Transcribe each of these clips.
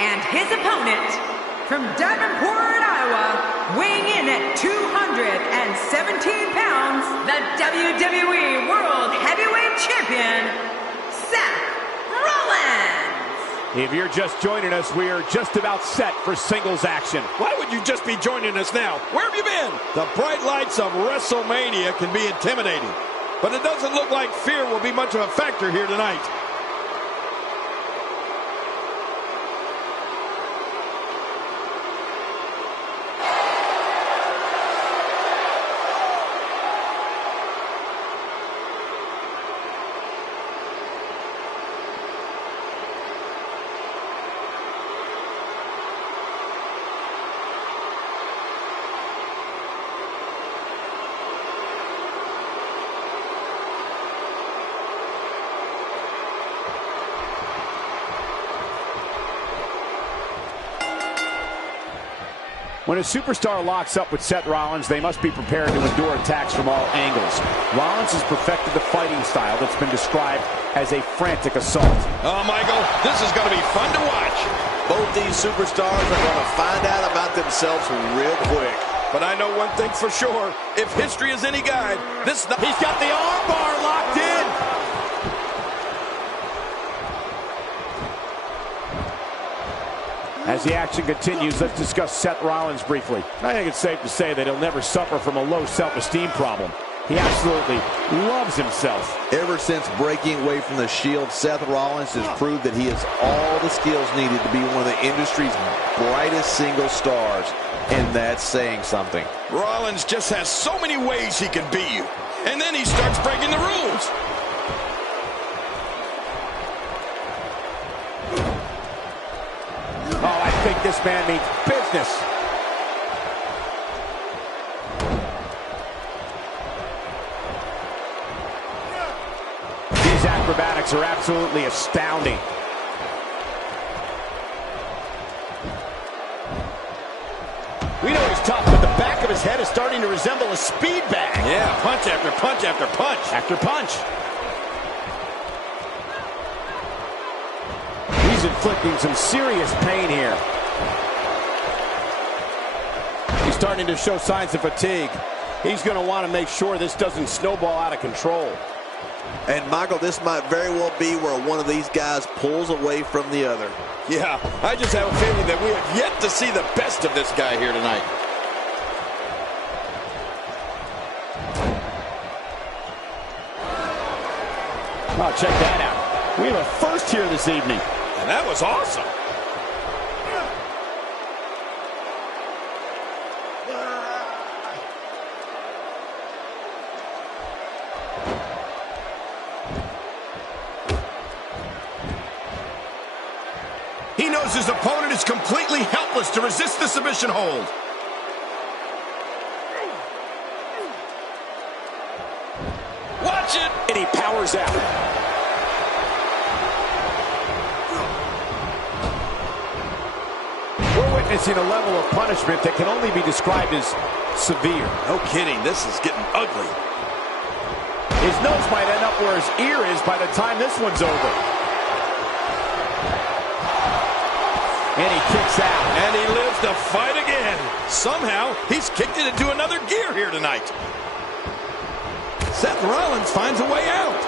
And his opponent, from Davenport, Iowa, weighing in at 217 pounds, the WWE World Heavyweight Champion, Seth Rollins. If you're just joining us, we are just about set for singles action. Why would you just be joining us now? Where have you been? The bright lights of WrestleMania can be intimidating, but it doesn't look like fear will be much of a factor here tonight. When a superstar locks up with Seth Rollins, they must be prepared to endure attacks from all angles. Rollins has perfected the fighting style that's been described as a frantic assault. Oh, Michael, this is going to be fun to watch. Both these superstars are going to find out about themselves real quick. But I know one thing for sure. If history is any guide, this... He's got the armbar locked in. As the action continues, let's discuss Seth Rollins briefly. I think it's safe to say that he'll never suffer from a low self-esteem problem. He absolutely loves himself. Ever since breaking away from the Shield, Seth Rollins has proved that he has all the skills needed to be one of the industry's brightest single stars, and that's saying something. Rollins just has so many ways he can beat you, and then he starts breaking the rules. Oh, I think this man means business. These acrobatics are absolutely astounding. We know he's tough, but the back of his head is starting to resemble a speed bag. Yeah, punch after punch after punch. After punch. He's inflicting some serious pain here. He's starting to show signs of fatigue. He's going to want to make sure this doesn't snowball out of control. And, Michael, this might very well be where one of these guys pulls away from the other. Yeah, I just have a feeling that we have yet to see the best of this guy here tonight. Oh, check that out. We have a first here this evening. And that was awesome. He knows his opponent is completely helpless to resist the submission hold. Watch it! And he powers out. We're witnessing a level of punishment that can only be described as severe. No kidding, this is getting ugly. His nose might end up where his ear is by the time this one's over. And he kicks out. And he lives to fight again. Somehow, he's kicked it into another gear here tonight. Seth Rollins finds a way out.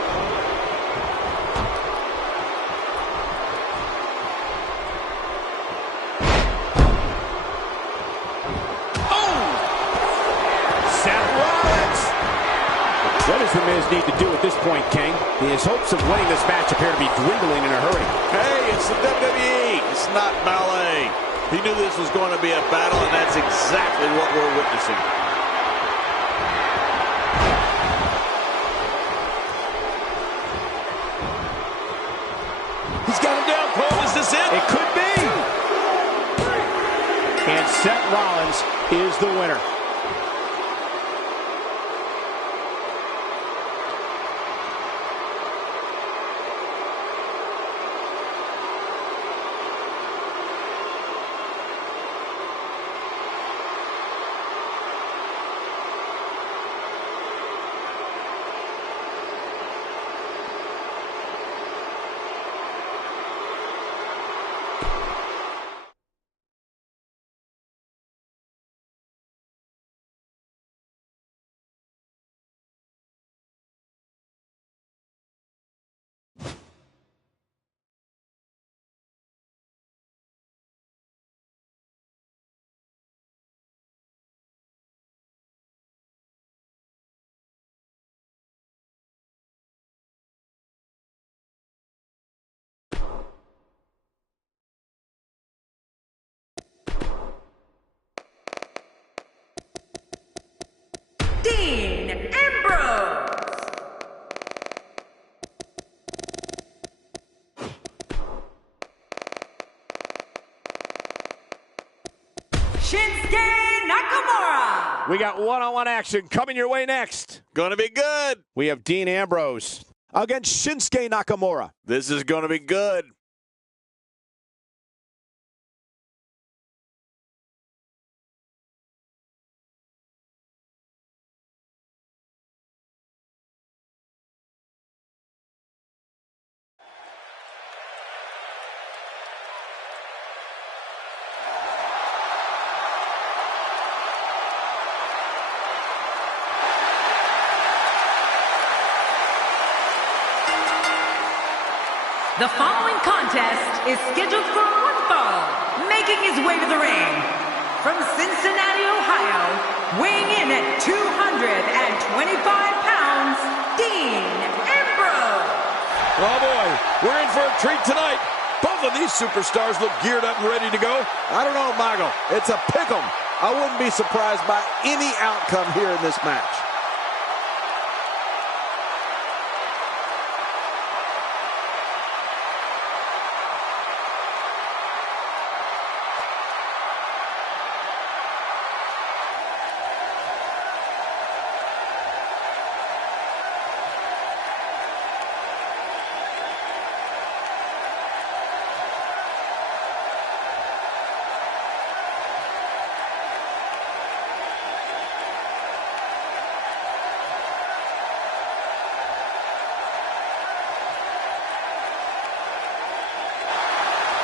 What does The Miz need to do at this point, King? His hopes of winning this match appear to be dwindling in a hurry. Hey, it's the WWE. It's not ballet. He knew this was going to be a battle, and that's exactly what we're witnessing. He's got him down, Cole. Is this it? It could be. And Seth Rollins is the winner. Shinsuke Nakamura. We got one-on-one action coming your way next. Gonna be good. We have Dean Ambrose against Shinsuke Nakamura. This is gonna be good. The following contest is scheduled for one fall. Making his way to the ring from Cincinnati, Ohio, weighing in at 225 pounds, Dean Ambrose. Oh boy, we're in for a treat tonight. Both of these superstars look geared up and ready to go. I don't know, Michael. It's a pick'em. I wouldn't be surprised by any outcome here in this match.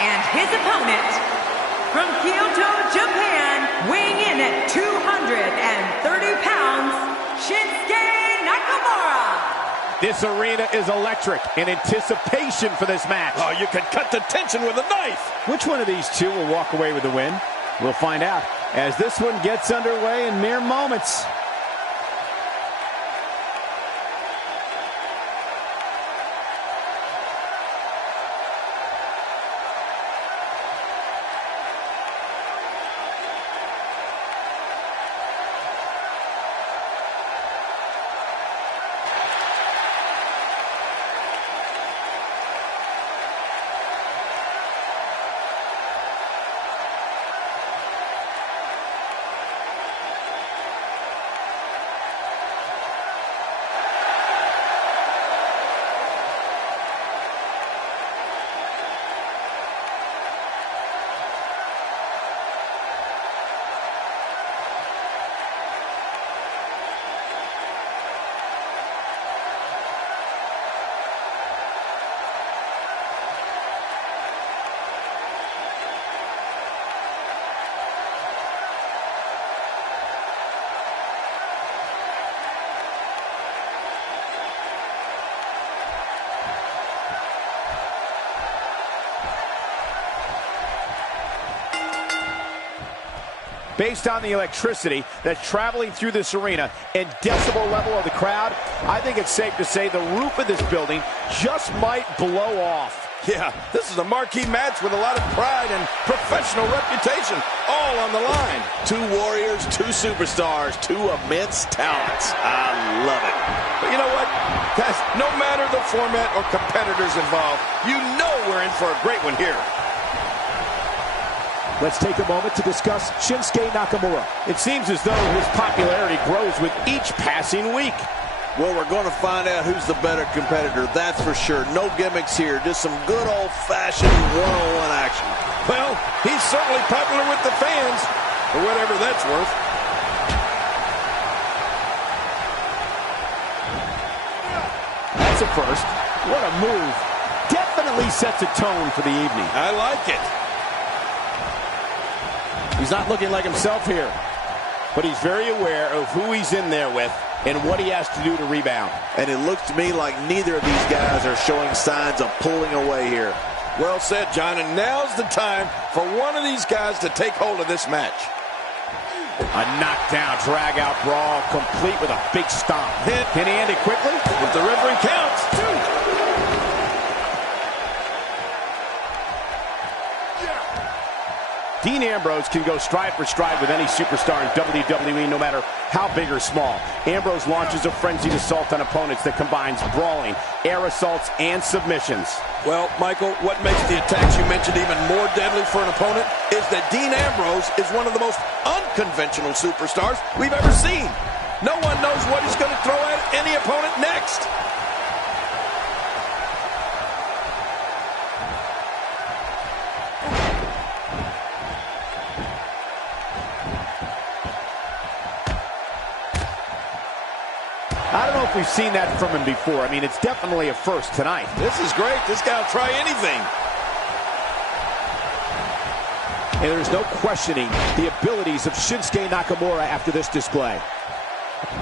And his opponent, from Kyoto, Japan, weighing in at 230 pounds, Shinsuke Nakamura. This arena is electric in anticipation for this match. Oh, you can cut the tension with a knife. Which one of these two will walk away with the win? We'll find out as this one gets underway in mere moments. Based on the electricity that's traveling through this arena and decibel level of the crowd, I think it's safe to say the roof of this building just might blow off. Yeah, this is a marquee match with a lot of pride and professional reputation, all on the line. Two warriors, two superstars, two immense talents. I love it. But you know what, guys, no matter the format or competitors involved, you know we're in for a great one here. Let's take a moment to discuss Shinsuke Nakamura. It seems as though his popularity grows with each passing week. Well, we're going to find out who's the better competitor, that's for sure. No gimmicks here, just some good old-fashioned one-on-one action. Well, he's certainly popular with the fans, for whatever that's worth. That's a first. What a move. Definitely sets a tone for the evening. I like it. He's not looking like himself here, but he's very aware of who he's in there with and what he has to do to rebound. And it looks to me like neither of these guys are showing signs of pulling away here. Well said, John, and now's the time for one of these guys to take hold of this match. A knockdown, drag-out brawl, complete with a big stomp. Hit. Can he end it quickly? If the referee counts. Dean Ambrose can go stride for stride with any superstar in WWE, no matter how big or small. Ambrose launches a frenzied assault on opponents that combines brawling, air assaults, and submissions. Well, Michael, what makes the attacks you mentioned even more deadly for an opponent is that Dean Ambrose is one of the most unconventional superstars we've ever seen. No one knows what he's going to throw at any opponent next. I don't know if we've seen that from him before. I mean, it's definitely a first tonight. This is great. This guy will try anything. And there's no questioning the abilities of Shinsuke Nakamura after this display.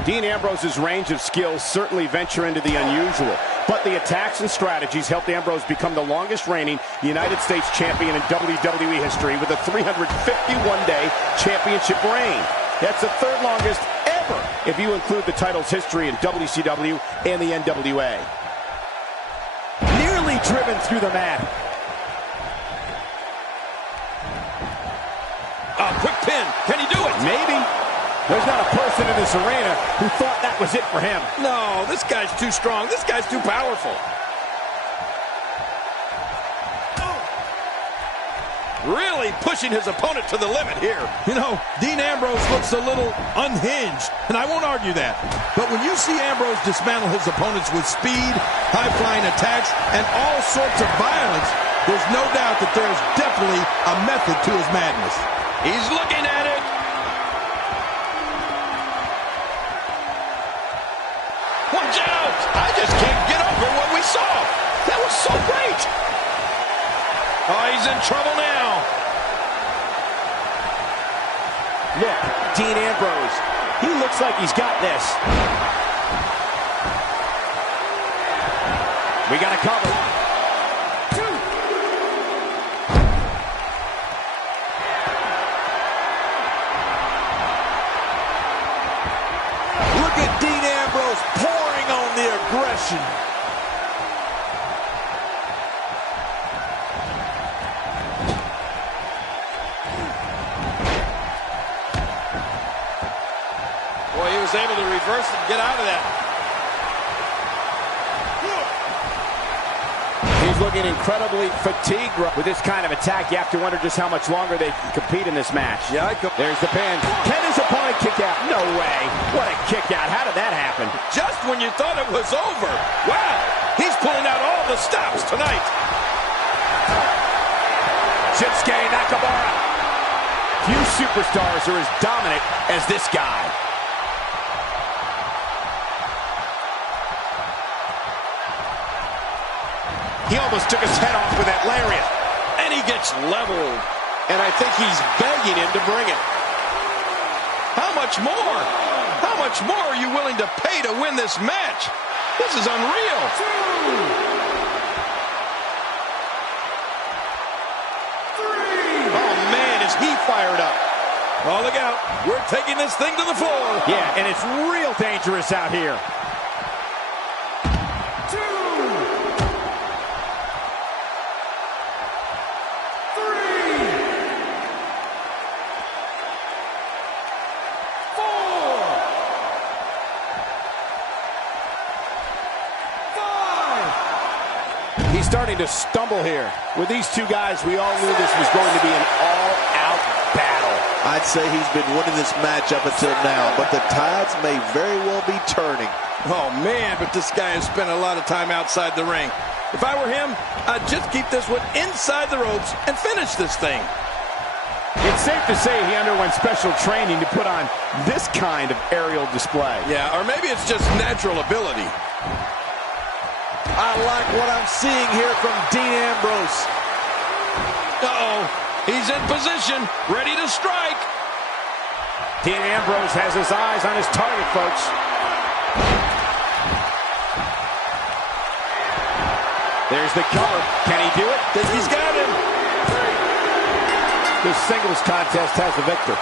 Dean Ambrose's range of skills certainly venture into the unusual, but the attacks and strategies helped Ambrose become the longest reigning United States champion in WWE history with a 351-day championship reign. That's the third longest ever if you include the title's history in WCW and the NWA. Nearly driven through the mat. Quick pin. Can he do it? Maybe. There's not a person in this arena who thought that was it for him. No, this guy's too strong. This guy's too powerful. Really pushing his opponent to the limit here. You know, Dean Ambrose looks a little unhinged, and I won't argue that. But when you see Ambrose dismantle his opponents with speed, high-flying attacks, and all sorts of violence, there's no doubt that there's definitely a method to his madness. He's looking at it. Watch out! I just can't get over what we saw. That was so great. Oh, he's in trouble now. Look, Dean Ambrose. He looks like he's got this. We got a cover. Look at Dean Ambrose pouring on the aggression. Boy, he was able to reverse and get out of that. He's looking incredibly fatigued with this kind of attack. You have to wonder just how much longer they can compete in this match. Yeah, There's the pin. Can his opponent kick out? No way. What a kick out. How did that happen? just when you thought it was over. Wow, he's pulling out all the stops tonight. Shinsuke Nakamura. Few superstars are as dominant as this guy. He almost took his head off with that lariat. And he gets leveled. And I think he's begging him to bring it. How much more? How much more are you willing to pay to win this match? This is unreal. Oh, man, is he fired up. Oh, look out. We're taking this thing to the floor. Yeah, and it's real dangerous out here. He's starting to stumble here. With these two guys, we all knew this was going to be an all-out battle. I'd say he's been winning this match up until now, but the tides may very well be turning. Oh, man, but this guy has spent a lot of time outside the ring. If I were him, I'd just keep this one inside the ropes and finish this thing. It's safe to say he underwent special training to put on this kind of aerial display. Yeah, or maybe it's just natural ability. I like what I'm seeing here from Dean Ambrose. Uh-oh. He's in position, ready to strike. Dean Ambrose has his eyes on his target, folks. There's the cover. Can he do it? Think he's got him. This singles contest has the victor.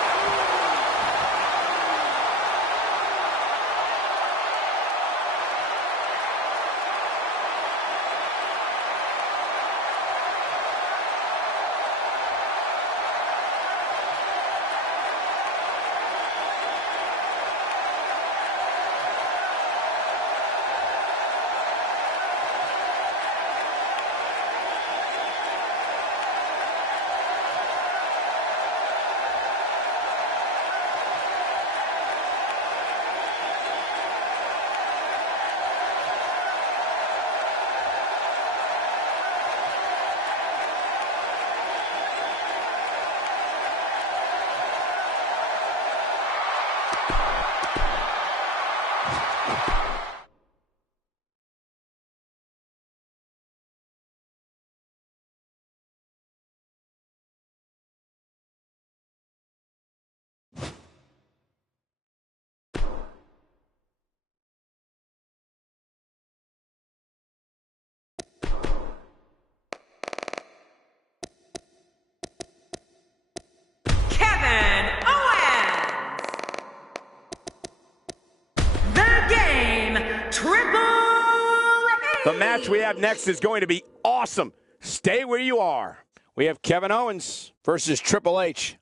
The match we have next is going to be awesome. Stay where you are. We have Kevin Owens versus Triple H.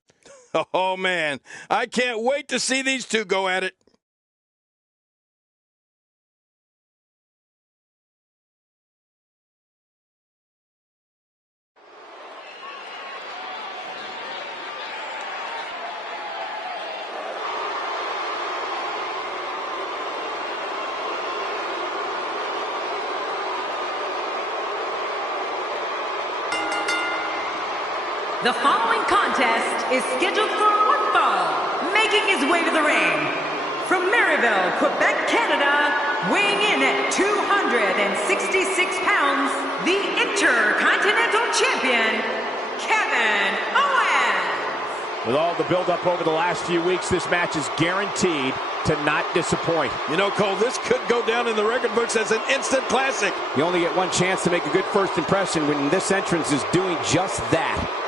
Oh, man. I can't wait to see these two go at it. The following contest is scheduled for one fall. Making his way to the ring, from Maryville, Quebec, Canada, weighing in at 266 pounds, the Intercontinental Champion, Kevin Owens. With all the build-up over the last few weeks, this match is guaranteed to not disappoint. You know, Cole, this could go down in the record books as an instant classic. You only get one chance to make a good first impression when this entrance is doing just that.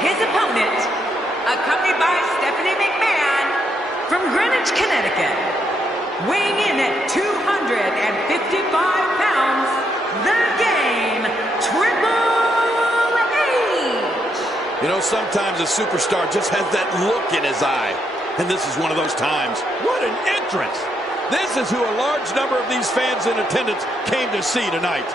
His opponent, accompanied by Stephanie McMahon, from Greenwich, Connecticut, weighing in at 255 pounds, the Game, Triple H. You know, sometimes a superstar just has that look in his eye, and this is one of those times. What an entrance! This is who a large number of these fans in attendance came to see tonight.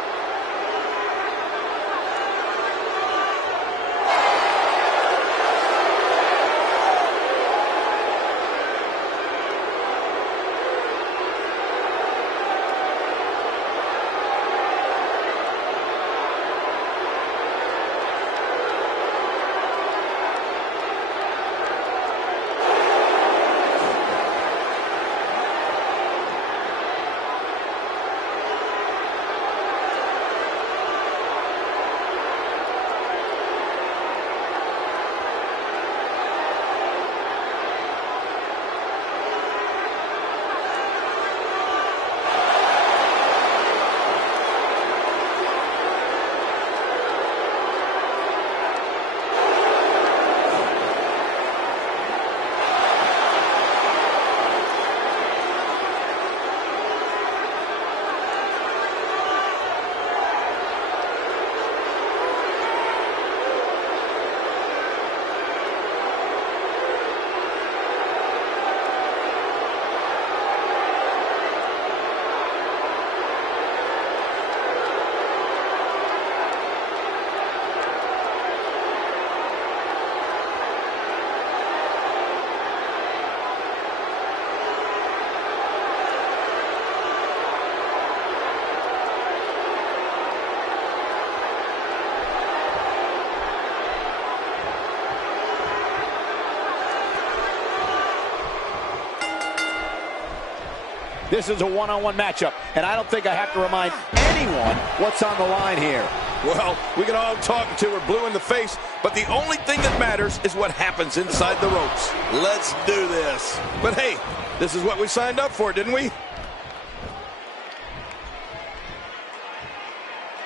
This is a one-on-one matchup, and I don't think I have to remind anyone what's on the line here. Well, we can all talk until we're blue in the face, but the only thing that matters is what happens inside the ropes. Let's do this. But hey, this is what we signed up for, didn't we?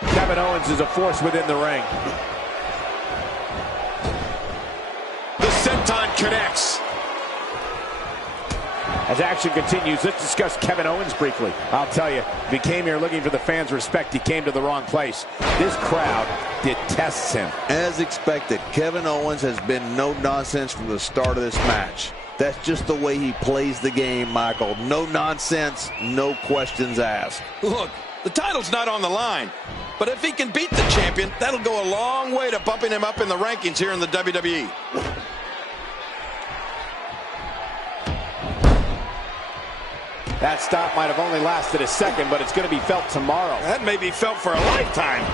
Kevin Owens is a force within the ring. The senton connects. As action continues, let's discuss Kevin Owens briefly. I'll tell you, if he came here looking for the fans' respect, he came to the wrong place. This crowd detests him. As expected, Kevin Owens has been no nonsense from the start of this match. That's just the way he plays the game, Michael. No nonsense, no questions asked. Look, the title's not on the line, but if he can beat the champion, that'll go a long way to bumping him up in the rankings here in the WWE. That stop might have only lasted a second, but it's going to be felt tomorrow. That may be felt for a lifetime.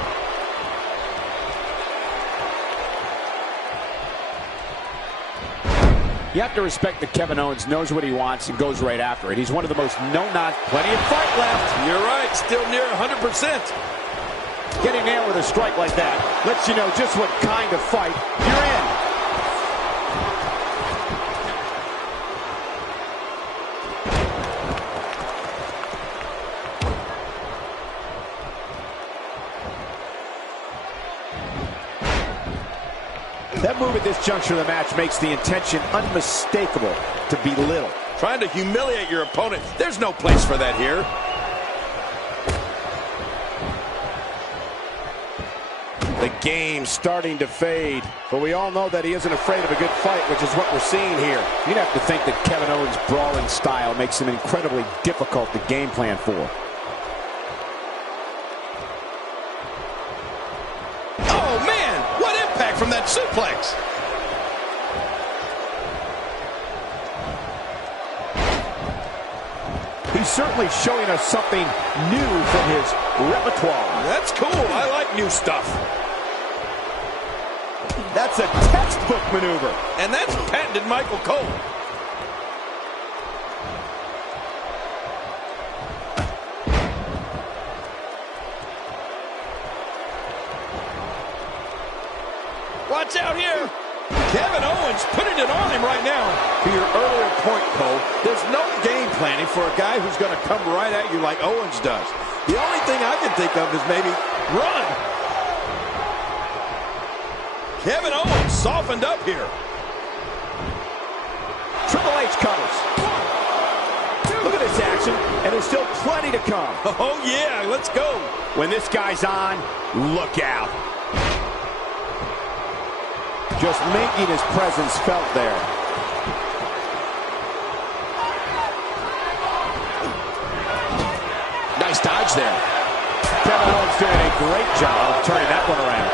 You have to respect that Kevin Owens knows what he wants and goes right after it. He's one of the most no-nonsense. Plenty of fight left. You're right, still near 100%. Getting there with a strike like that lets you know just what kind of fight you're in. That move at this juncture of the match makes the intention unmistakable to belittle. Trying to humiliate your opponent. There's no place for that here. The game's starting to fade, but we all know that he isn't afraid of a good fight, which is what we're seeing here. You'd have to think that Kevin Owens' brawling style makes him incredibly difficult to game plan for. Oh, man! What impact from that suplex! He's certainly showing us something new from his repertoire. That's cool. I like new stuff. That's a textbook maneuver. And that's patented Michael Cole. Watch out here. Kevin Owens putting it on him right now. To your earlier point, Cole, There's no game planning for a guy who's going to come right at you like Owens does. The only thing I can think of is maybe run. Kevin Owens softened up here. Triple H covers. Look at this action, and there's still plenty to come. Oh, yeah, let's go. When this guy's on, look out. Just making his presence felt there. Nice dodge there. Kevin Owens doing a great job of turning that one around.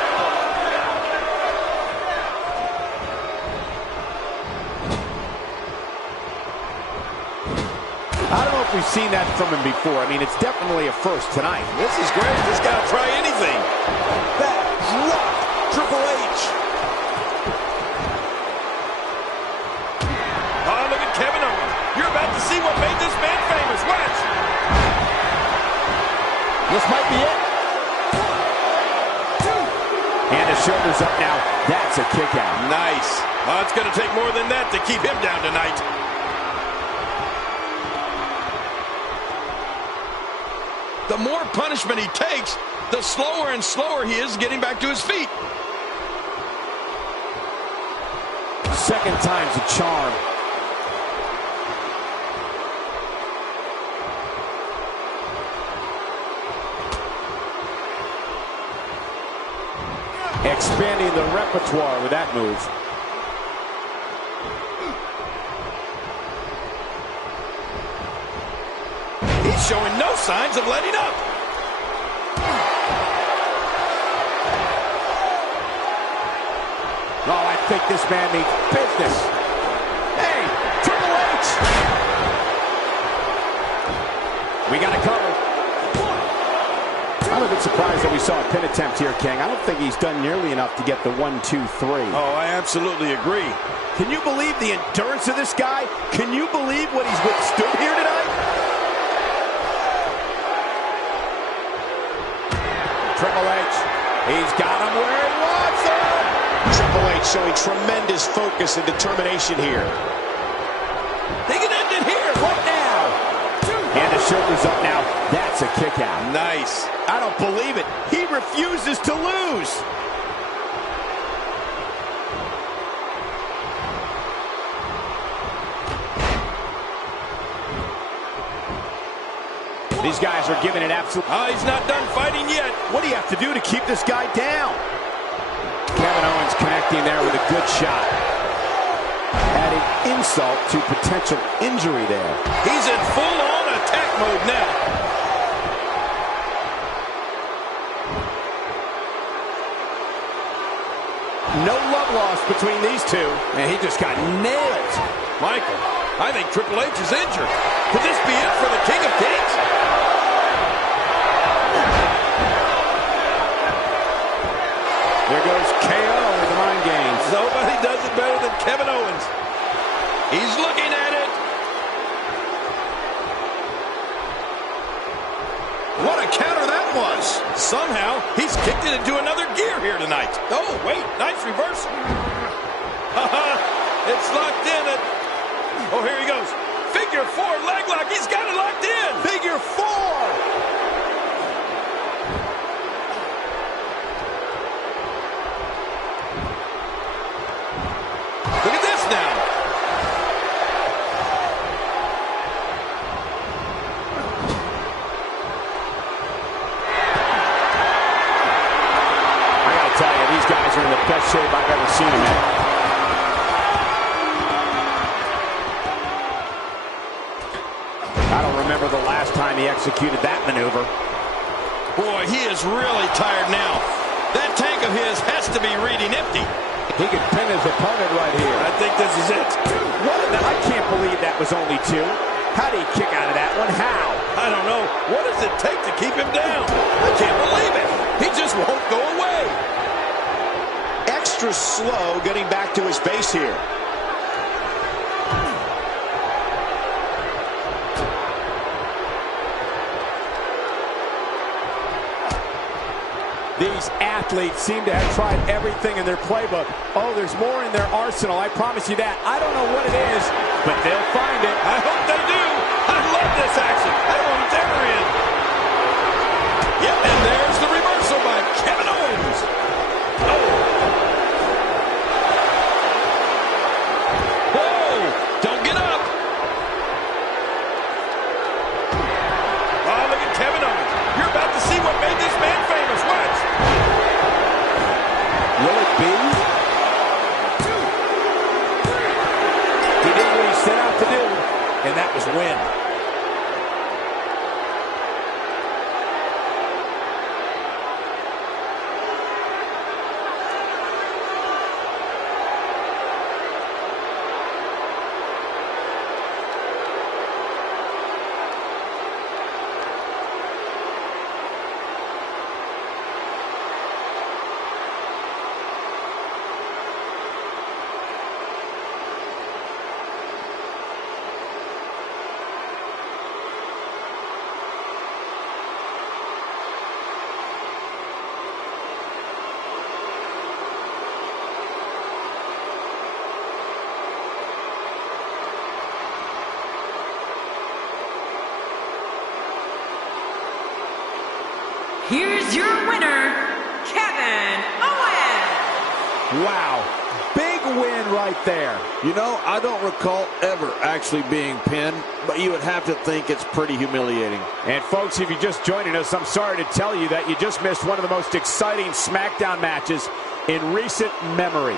I don't know if we've seen that from him before. I mean, it's definitely a first tonight. This is great. This guy will try anything. That drop, Triple H. Oh, look at Kevin Owens. You're about to see what made this man famous. Watch. This might be it. And the shoulder's up now. That's a kick out. Nice. Oh, it's going to take more than that to keep him down tonight. The more punishment he takes, the slower and slower he is getting back to his feet. Second time's a charm. Expanding the repertoire with that move. He's showing no signs of letting up. Oh, I think this man means business. Hey, Triple H! We got a cover. I'm a bit surprised that we saw a pin attempt here, King. I don't think he's done nearly enough to get the 1, 2, 3. Oh, I absolutely agree. Can you believe the endurance of this guy? Can you believe what he's withstood here tonight? Triple H, he's got him where he wants him. Triple H showing tremendous focus and determination here. They can end it here. What now? And the shoulder's up now. That's a kick out. Nice. I don't believe it. He refuses to lose. These guys are giving it absolute. Oh, he's not done fighting yet. What do you have to do to keep this guy down? Kevin Owens connecting there with a good shot. Adding adding insult to potential injury there. He's in full-on attack mode now. No love lost between these two. And he just got nailed. Michael, I think Triple H is injured. Could this be it for the King of Kings? There goes KO with the mind games. Nobody does it better than Kevin Owens. He's looking at it. What a counter that was. Somehow, he's kicked it into another gear here tonight. Oh, wait, nice reversal. It's locked in. Oh, here he goes. Figure 4 leg lock. He's got it locked in. Figure 4. Look at this now. I gotta tell you, these guys are in the best shape I've ever seen them in. I don't remember the last time he executed that maneuver. Boy, he is really tired now. That tank of his has to be reading empty. He could pin his opponent right here. I think this is it. I can't believe that was only 2. How did he kick out of that one? How? I don't know. What does it take to keep him down? I can't believe it. He just won't go away. Extra slow getting back to his base here. These athletes seem to have tried everything in their playbook. Oh, there's more in their arsenal, I promise you that. I don't know what it is, but they'll find it. I hope they do. I love this action. I want it ever in. Yep, and there's the reversal by Kevin Owens. Oh. Whoa, don't get up. Oh, look at Kevin Owens. You're about to see what made this man famous. Watch. Will it be? He did what he set out to do, and that was win. Here's your winner, Kevin Owens. Wow, big win right there. You know, I don't recall ever actually being pinned, but you would have to think it's pretty humiliating. And folks, if you're just joining us, I'm sorry to tell you that you just missed one of the most exciting SmackDown matches in recent memory.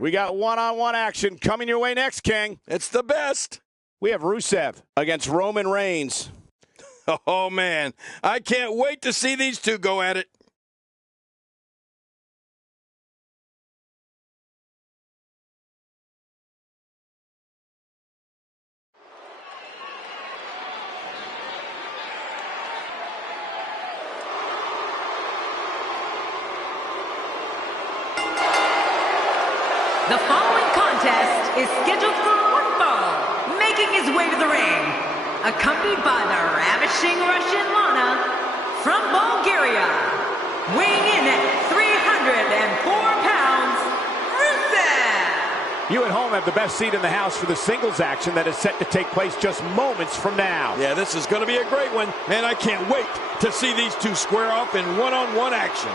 We got one-on-one action coming your way next, King. It's the best. We have Rusev against Roman Reigns. Oh, man. I can't wait to see these two go at it. The following contest is scheduled for one fall, making his way to the ring, accompanied by the ravishing Russian Lana from Bulgaria, weighing in at 304 pounds, Rusev! You at home have the best seat in the house for the singles action that is set to take place just moments from now. Yeah, this is going to be a great one, and I can't wait to see these two square off in one-on-one action.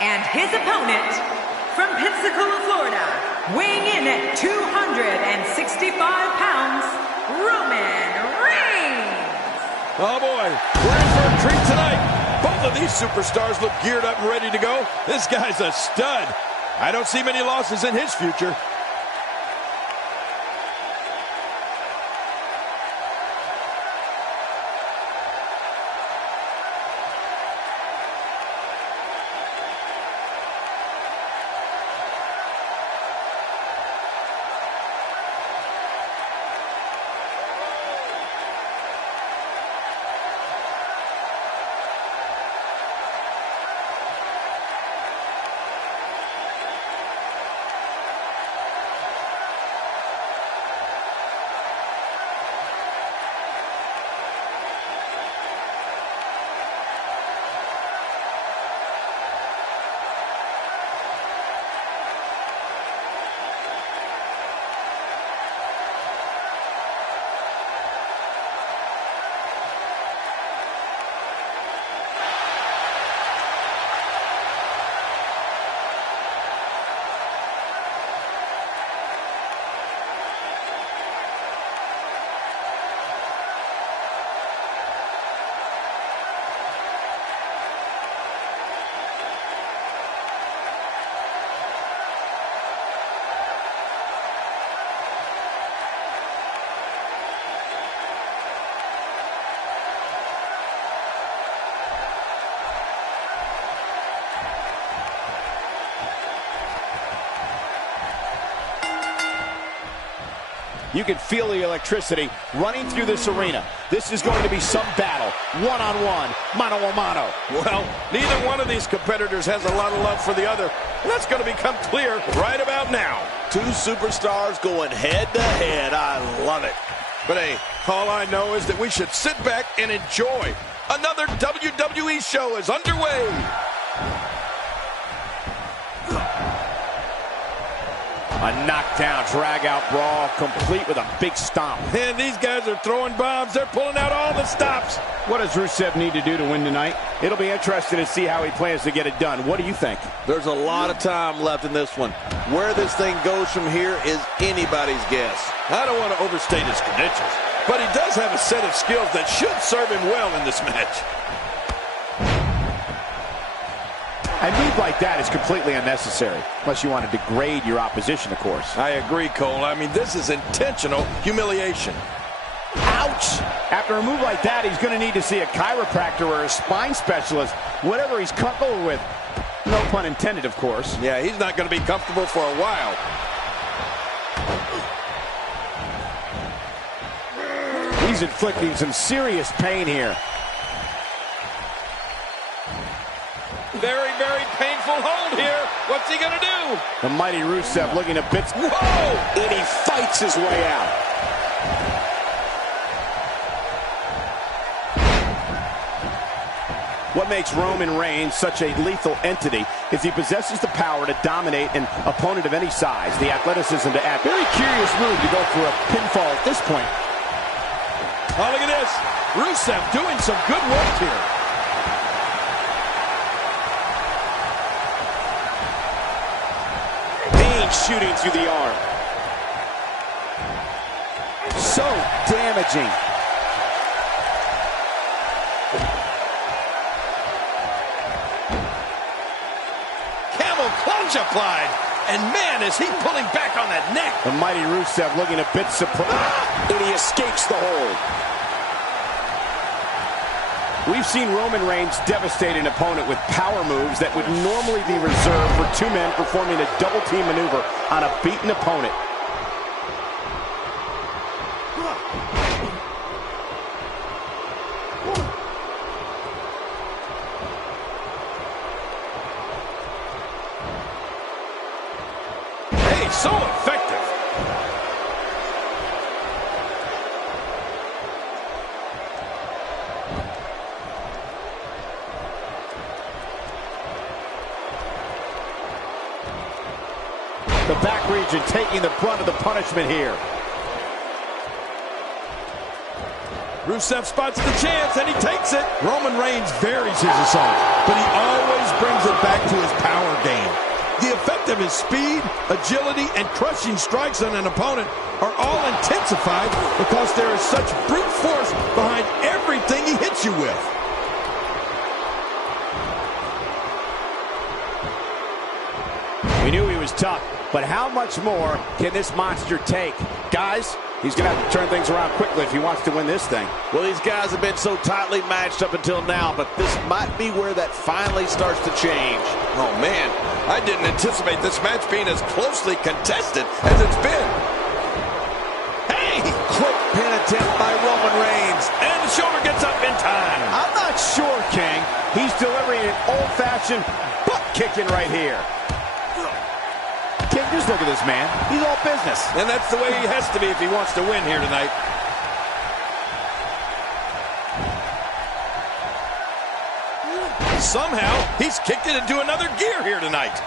And his opponent, from Pensacola, Florida, weighing in at 265 pounds, Roman Reigns. Oh, boy. We're in for a treat tonight. Both of these superstars look geared up and ready to go. This guy's a stud. I don't see many losses in his future. You can feel the electricity running through this arena. This is going to be some battle. One-on-one, mano-a-mano. Well, neither one of these competitors has a lot of love for the other. And that's going to become clear right about now. Two superstars going head-to-head. I love it. But hey, all I know is that we should sit back and enjoy. Another WWE show is underway. A knockdown, drag-out brawl, complete with a big stomp. Man, these guys are throwing bombs. They're pulling out all the stops. What does Rusev need to do to win tonight? It'll be interesting to see how he plans to get it done. What do you think? There's a lot of time left in this one. Where this thing goes from here is anybody's guess. I don't want to overstate his credentials, but he does have a set of skills that should serve him well in this match. A move like that is completely unnecessary, unless you want to degrade your opposition, of course. I agree, Cole. I mean, this is intentional humiliation. Ouch! After a move like that, he's going to need to see a chiropractor or a spine specialist, whatever he's comfortable with. No pun intended, of course. Yeah, he's not going to be comfortable for a while. He's inflicting some serious pain here. Very, very painful hold here. What's he going to do? The mighty Rusev looking a bit... Whoa! And he fights his way out. What makes Roman Reigns such a lethal entity is he possesses the power to dominate an opponent of any size, the athleticism to act. Very curious move to go for a pinfall at this point. Oh, look at this. Rusev doing some good work here. Shooting through the arm. So damaging. Camel clutch applied. And man, is he pulling back on that neck. The mighty Rusev looking a bit surprised. And he escapes the hold. We've seen Roman Reigns devastate an opponent with power moves that would normally be reserved for two men performing a double-team maneuver on a beaten opponent. Hey, so effective. The back region taking the brunt of the punishment here. Rusev spots the chance, and he takes it. Roman Reigns varies his assault, but he always brings it back to his power game. The effect of his speed, agility, and crushing strikes on an opponent are all intensified because there is such brute force behind everything he hits you with. We knew he was tough, but how much more can this monster take? Guys, he's going to have to turn things around quickly if he wants to win this thing. Well, these guys have been so tightly matched up until now, but this might be where that finally starts to change. Oh, man, I didn't anticipate this match being as closely contested as it's been. Hey! Quick pin attempt by Roman Reigns. And the shoulder gets up in time. I'm not sure, King. He's delivering an old-fashioned butt-kicking right here. King, just look at this man. He's all business. And that's the way he has to be if he wants to win here tonight. Somehow, he's kicked it into another gear here tonight.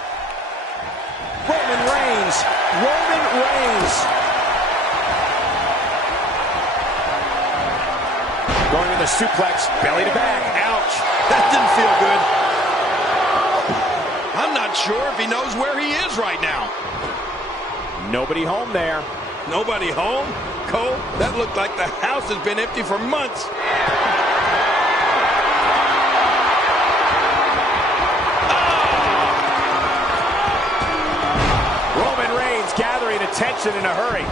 Roman Reigns. Roman Reigns. Going to the suplex, belly to back. Ouch. That didn't feel good. I'm not sure if he knows where he is right now. Nobody home there. Nobody home? Cole, that looked like the house has been empty for months. Roman Reigns gathering attention in a hurry.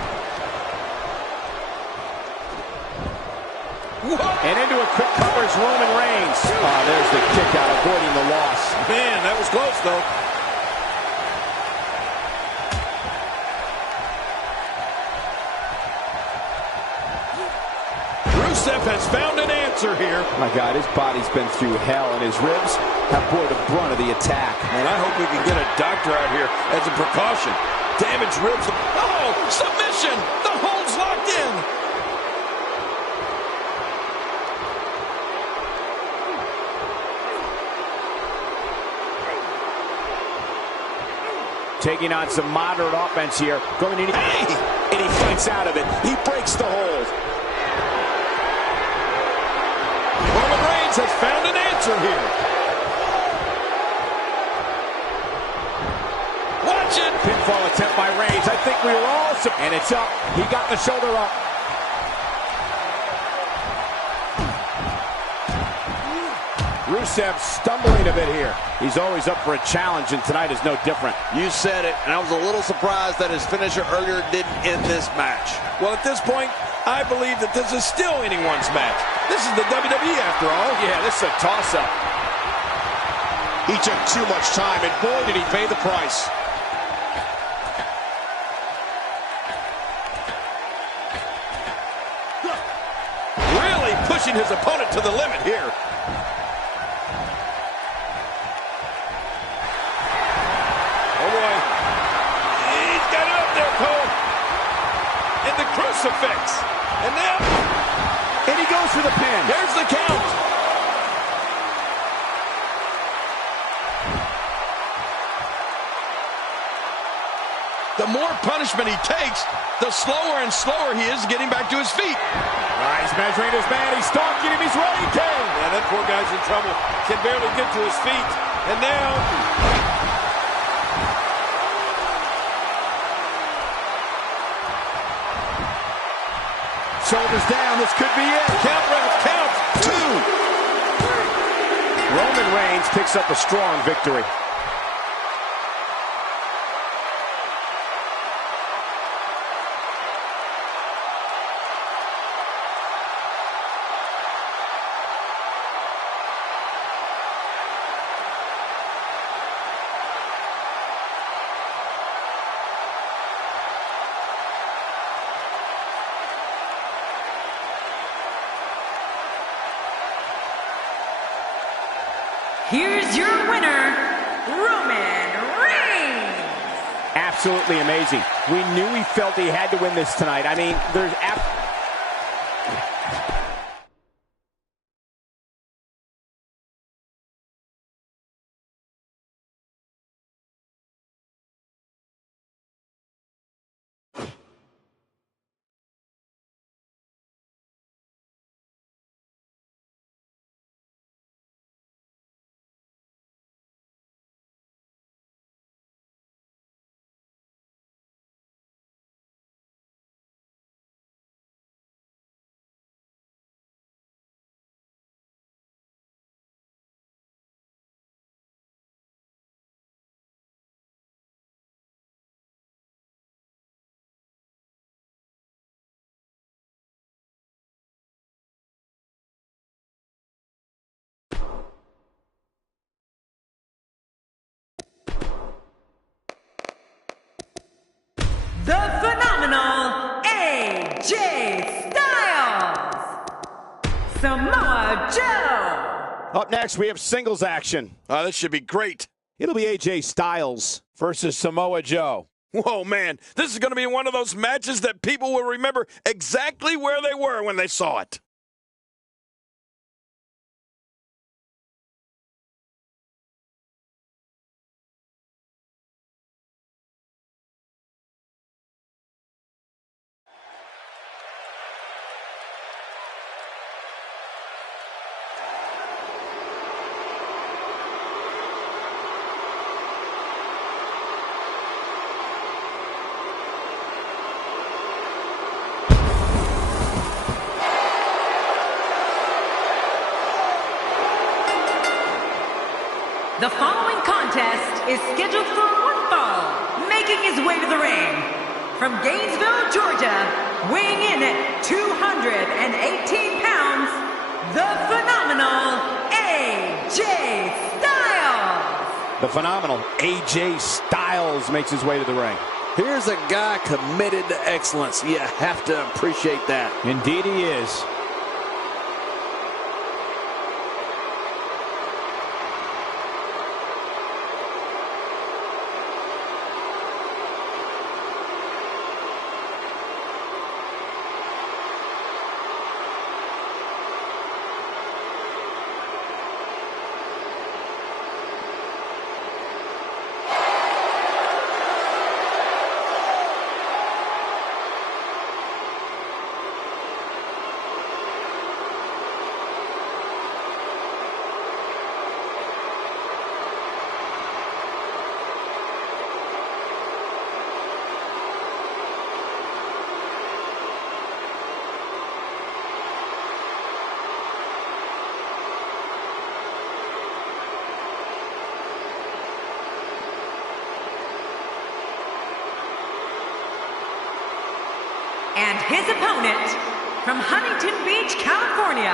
What? And into a quick cover is Roman Reigns. Oh, there's the kick out, avoiding the loss. Man, that was close, though. Rusev has found an answer here. My God, his body's been through hell, and his ribs have bore the brunt of the attack. And I hope we can get a doctor out here as a precaution. Damaged ribs. Oh, submission! The hold's locked in. taking on some moderate offense here. Going in, And he fights out of it. He breaks the hold. Roman Reigns has found an answer here. Watch it. Pinfall attempt by Reigns. I think we were all... And it's up. He got the shoulder up. Rusev stumbling a bit here. He's always up for a challenge, and tonight is no different. You said it, and I was a little surprised that his finisher earlier didn't end this match. Well, at this point, I believe that this is still anyone's match. This is the WWE after all. Yeah, this is a toss-up. He took too much time, and boy, did he pay the price. Really pushing his opponent to the limit here. Oh, boy. He's got it up there, Cole. And the crucifix. And now... And he goes for the pin. There's the count. The more punishment he takes, the slower and slower he is getting back to his feet. He's measuring his man. He's stalking him. He's running, King. Yeah, that poor guy's in trouble. Can barely get to his feet. And now... Shoulders down. This could be it. Count, Ralph, count. 2. Roman Reigns picks up a strong victory. Here's your winner, Roman Reigns. Absolutely amazing. We knew he felt he had to win this tonight. I mean, there's The phenomenal AJ Styles. Samoa Joe. up next. We have singles action. This should be great. It'll be AJ Styles versus Samoa Joe. Whoa, man. This is going to be one of those matches that people will remember exactly where they were when they saw it. The following contest is scheduled for one fall, making his way to the ring. From Gainesville, Georgia, weighing in at 218 pounds, the phenomenal AJ Styles. The phenomenal AJ Styles makes his way to the ring. Here's a guy committed to excellence. You have to appreciate that. Indeed he is. And his opponent, from Huntington Beach, California,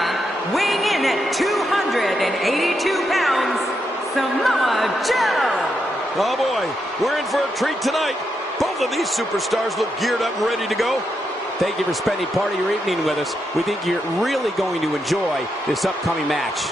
weighing in at 282 pounds, Samoa Joe. Oh boy, we're in for a treat tonight. Both of these superstars look geared up and ready to go. Thank you for spending part of your evening with us. We think you're really going to enjoy this upcoming match.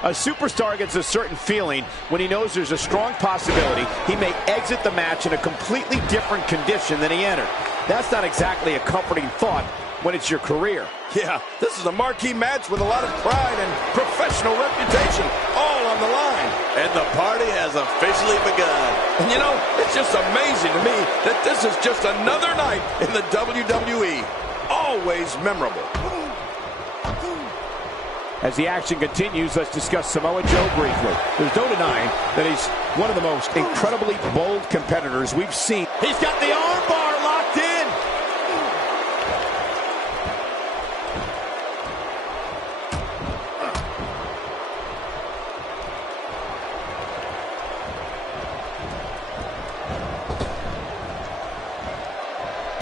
A superstar gets a certain feeling when he knows there's a strong possibility he may exit the match in a completely different condition than he entered. That's not exactly a comforting thought when it's your career. Yeah, this is a marquee match with a lot of pride and professional reputation all on the line. And the party has officially begun. And you know, it's just amazing to me that this is just another night in the WWE. Always memorable. As the action continues, let's discuss Samoa Joe briefly. There's no denying that he's one of the most incredibly bold competitors we've seen. He's got the arm bar locked in.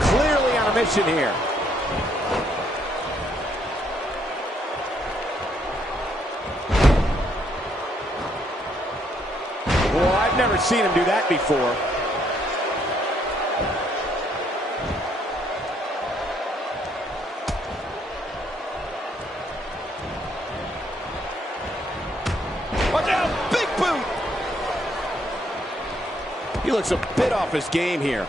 Clearly on a mission here. Well, I've never seen him do that before. Watch out, big boot! He looks a bit off his game here,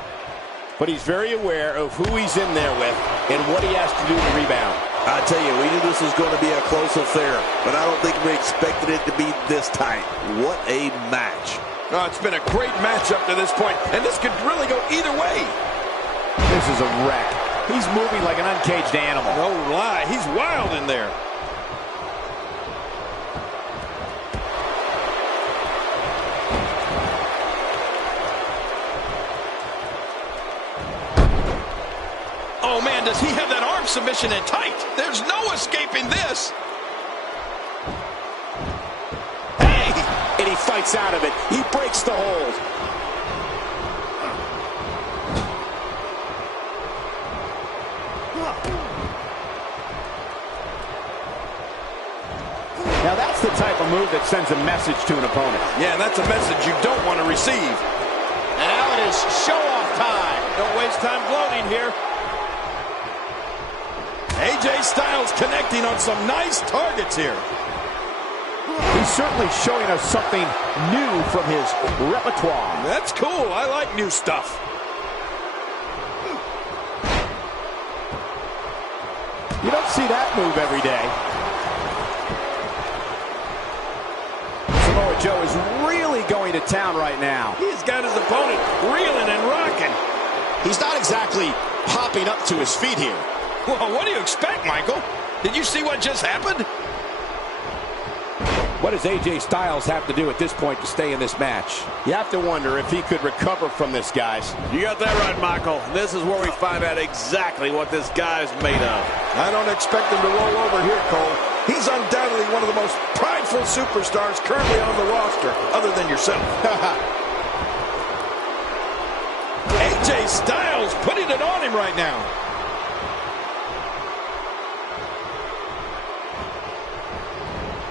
but he's very aware of who he's in there with and what he has to do to rebound. I tell you, we knew this was going to be a close affair, but I don't think we expected it to be this tight. What a match. Oh, it's been a great match up to this point, and this could really go either way. This is a wreck. He's moving like an uncaged animal. No lie, he's wild in there. Oh man, does he have that arm submission in tight? There's no escaping this. And he fights out of it. He breaks the hold. Now that's the type of move that sends a message to an opponent. Yeah, that's a message you don't want to receive. And now it is show-off time. Don't waste time gloating here. AJ Styles connecting on some nice targets here. He's certainly showing us something new from his repertoire. That's cool. I like new stuff. You don't see that move every day. Samoa Joe is really going to town right now. He's got his opponent reeling and rocking. He's not exactly popping up to his feet here. Well, what do you expect, Michael? Did you see what just happened? What does AJ Styles have to do at this point to stay in this match? You have to wonder if he could recover from this, guys. You got that right, Michael. This is where we find out exactly what this guy is made of. I don't expect him to roll over here, Cole. He's undoubtedly one of the most prideful superstars currently on the roster, other than yourself. AJ Styles putting it on him right now.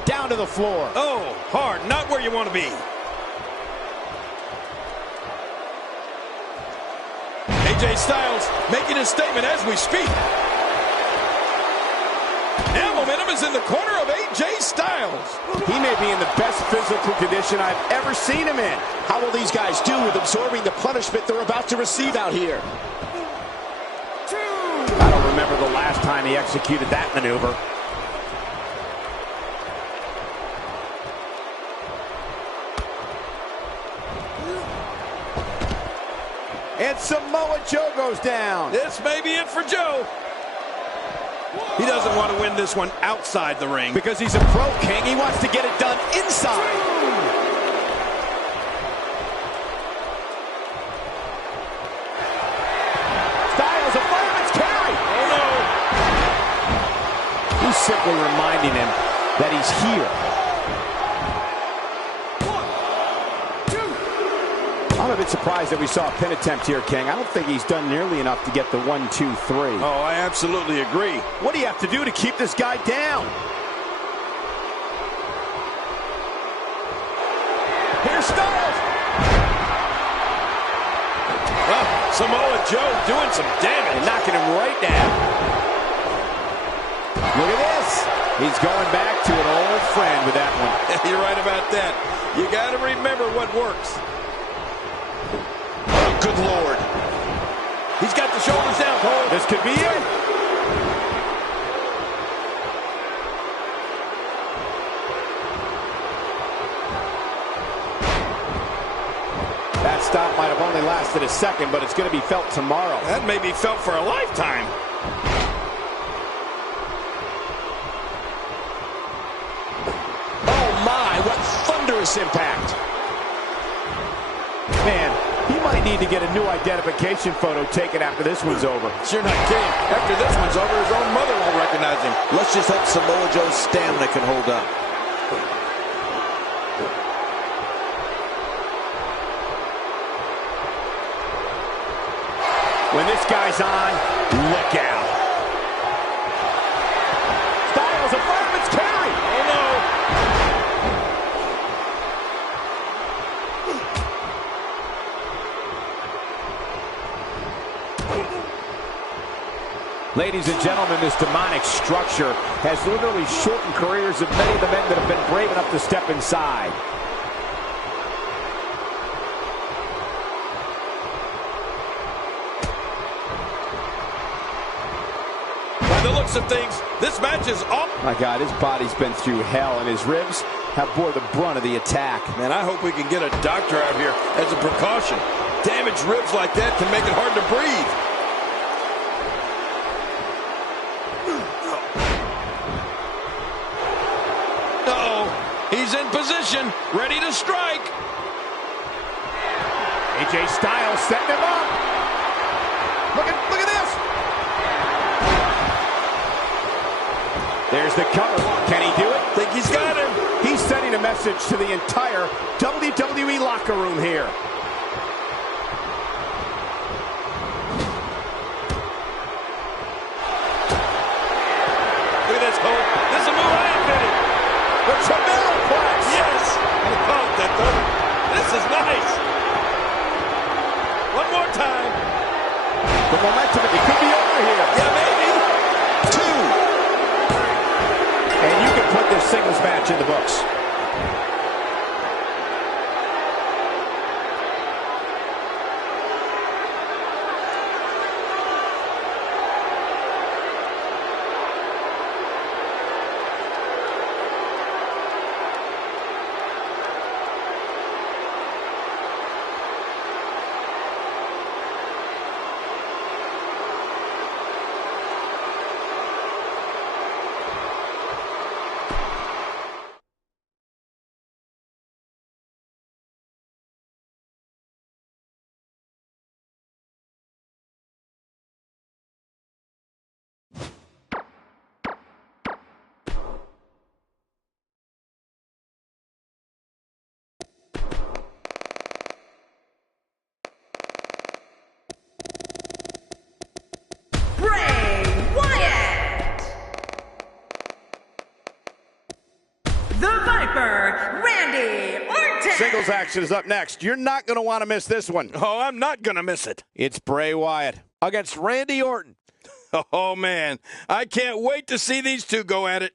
Down to the floor. Oh, hard. Not where you want to be. AJ Styles making his statement as we speak. Now momentum is in the corner of AJ Styles. He may be in the best physical condition I've ever seen him in. How will these guys do with absorbing the punishment they're about to receive out here? I don't remember the last time he executed that maneuver. And Samoa Joe goes down. This may be it for Joe. He doesn't want to win this one outside the ring. Because he's a pro king, he wants to get it done inside. Styles, a fireman's carry. Oh, no. He's simply reminding him that he's here. I'm a bit surprised that we saw a pin attempt here, King. I don't think he's done nearly enough to get the 1, 2, 3. Oh, I absolutely agree. What do you have to do to keep this guy down? Here's Styles. Well, Samoa Joe doing some damage. And knocking him right down. Look at this. He's going back to an old friend with that one. You're right about that. You got to remember what works. Oh, good Lord. He's got the shoulders down, Cole. This could be it. That stop might have only lasted a second, but it's going to be felt tomorrow. That may be felt for a lifetime. Oh, my, what thunderous impact. Man, he might need to get a new identification photo taken after this one's over. You're not kidding. After this one's over, his own mother won't recognize him. Let's just hope Samoa Joe's stamina can hold up. When this guy's on, look out. Styles, a fireman's carry. Oh, no. Ladies and gentlemen, this demonic structure has literally shortened careers of many of the men that have been brave enough to step inside. By the looks of things, this match is off. My God, his body's been through hell, and his ribs have bore the brunt of the attack. Man, I hope we can get a doctor out here as a precaution. Damaged ribs like that can make it hard to breathe. Uh-oh. He's in position, ready to strike. AJ Styles setting him up. Look at this. There's the cover. Can he do it? Think he's got him. He's sending a message to the entire WWE locker room here. Look at this, Cole. This is a move I invented. The Tremere-plex. Yes. Oh, that though. This is nice. One more time. The momentum, it could be over here. Yeah, maybe. 2. And you can put this singles match in the books. Singles action is up next. You're not going to want to miss this one. Oh, I'm not going to miss it. It's Bray Wyatt against Randy Orton. Oh, man. I can't wait to see these two go at it.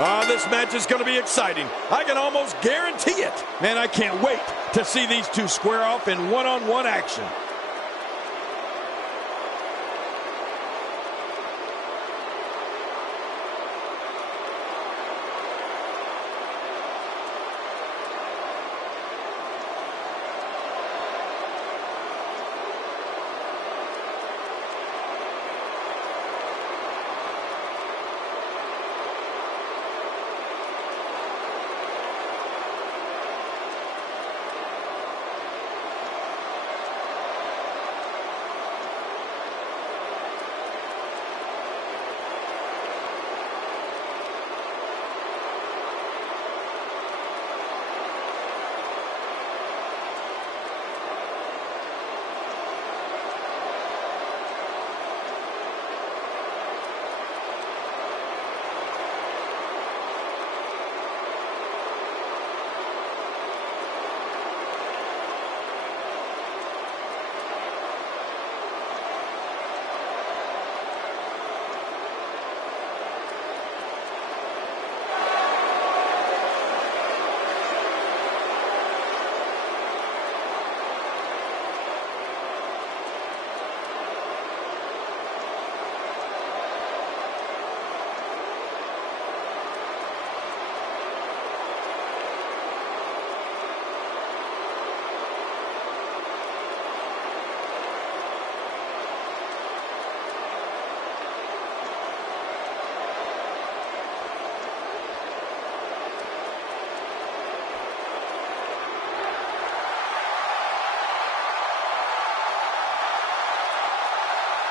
Oh, this match is going to be exciting. I can almost guarantee it. Man, I can't wait to see these two square off in one-on-one action.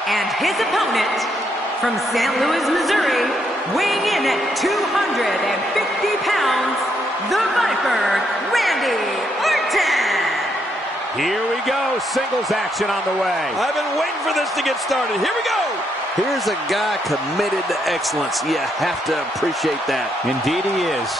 And his opponent, from St. Louis, Missouri, weighing in at 250 pounds, the Viper, Randy Orton. Here we go, singles action on the way. I've been waiting for this to get started. Here we go. Here's a guy committed to excellence. You have to appreciate that. Indeed he is.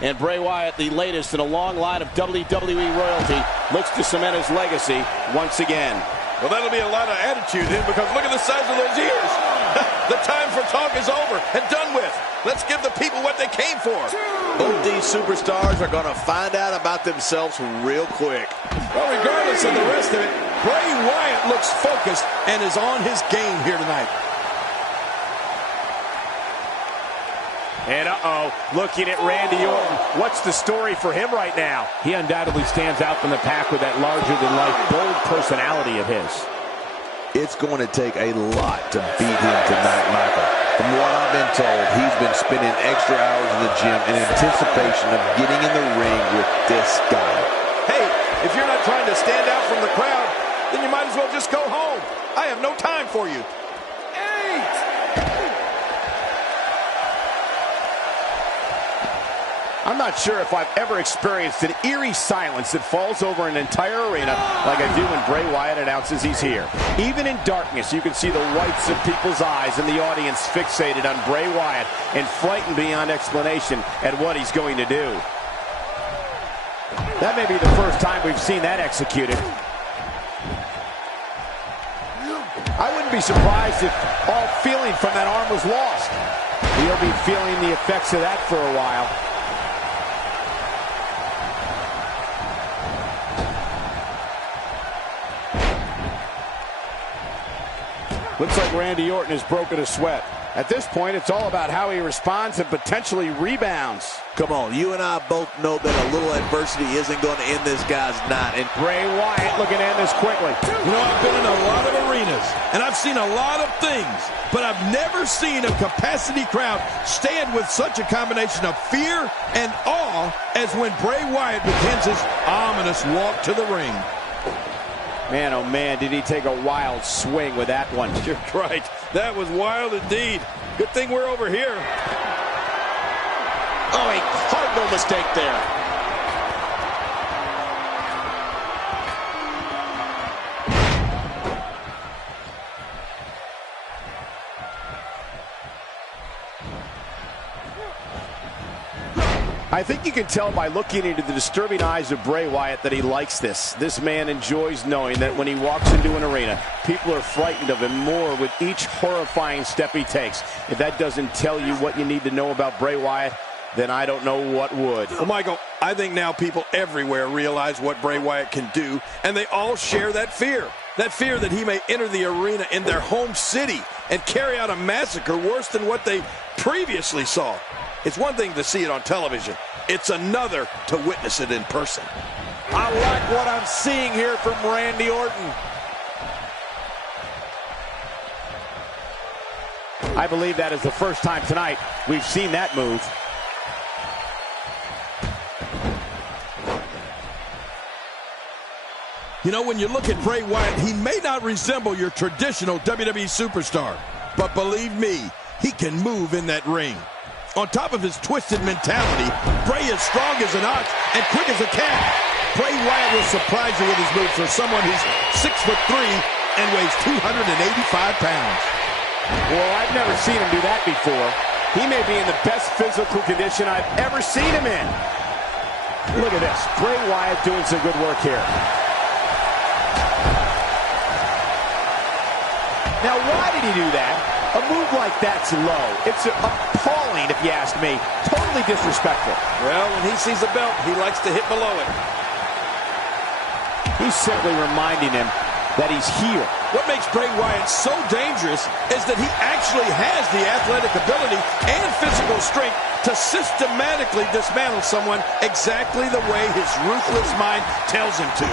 And Bray Wyatt, the latest in a long line of WWE royalty, looks to cement his legacy once again. Well, that'll be a lot of attitude in, because look at the size of those ears. The time for talk is over and done with. Let's give the people what they came for. Both these superstars are going to find out about themselves real quick. Well, regardless of the rest of it, Bray Wyatt looks focused and is on his game here tonight. And looking at Randy Orton. What's the story for him right now? He undoubtedly stands out from the pack with that larger-than-life, bold personality of his. It's going to take a lot to beat him tonight, Michael. From what I've been told, he's been spending extra hours in the gym in anticipation of getting in the ring with this guy. Hey, if you're not trying to stand out from the crowd, then you might as well just go home. I have no time for you. I'm not sure if I've ever experienced an eerie silence that falls over an entire arena like I do when Bray Wyatt announces he's here. Even in darkness, you can see the whites of people's eyes and the audience fixated on Bray Wyatt and frightened beyond explanation at what he's going to do. That may be the first time we've seen that executed. I wouldn't be surprised if all feeling from that arm was lost. He'll be feeling the effects of that for a while. Looks like Randy Orton has broken a sweat. At this point, it's all about how he responds and potentially rebounds. Come on, you and I both know that a little adversity isn't going to end this guy's night. And Bray Wyatt looking to end this quickly. You know, I've been in a lot of arenas, and I've seen a lot of things, but I've never seen a capacity crowd stand with such a combination of fear and awe as when Bray Wyatt begins his ominous walk to the ring. Man, oh man, did he take a wild swing with that one. You're right. That was wild indeed. Good thing we're over here. Oh, a cardinal mistake there. I think you can tell by looking into the disturbing eyes of Bray Wyatt that he likes this. This man enjoys knowing that when he walks into an arena, people are frightened of him more with each horrifying step he takes. If that doesn't tell you what you need to know about Bray Wyatt, then I don't know what would. Well, Michael, I think now people everywhere realize what Bray Wyatt can do, and they all share that fear. That fear that he may enter the arena in their home city and carry out a massacre worse than what they previously saw. It's one thing to see it on television. It's another to witness it in person. I like what I'm seeing here from Randy Orton. I believe that is the first time tonight we've seen that move. You know, when you look at Bray Wyatt, he may not resemble your traditional WWE superstar, but believe me, he can move in that ring. On top of his twisted mentality, Bray is strong as an ox and quick as a cat. Bray Wyatt will surprise you with his moves for someone who's 6'3" and weighs 285 pounds. Well, I've never seen him do that before. He may be in the best physical condition I've ever seen him in. Look at this. Bray Wyatt doing some good work here. Now, why did he do that? A move like that's low. It's appalling, if you ask me. Totally disrespectful. Well, when he sees a belt, he likes to hit below it. He's simply reminding him that he's here. What makes Bray Wyatt so dangerous is that he actually has the athletic ability and physical strength to systematically dismantle someone exactly the way his ruthless mind tells him to.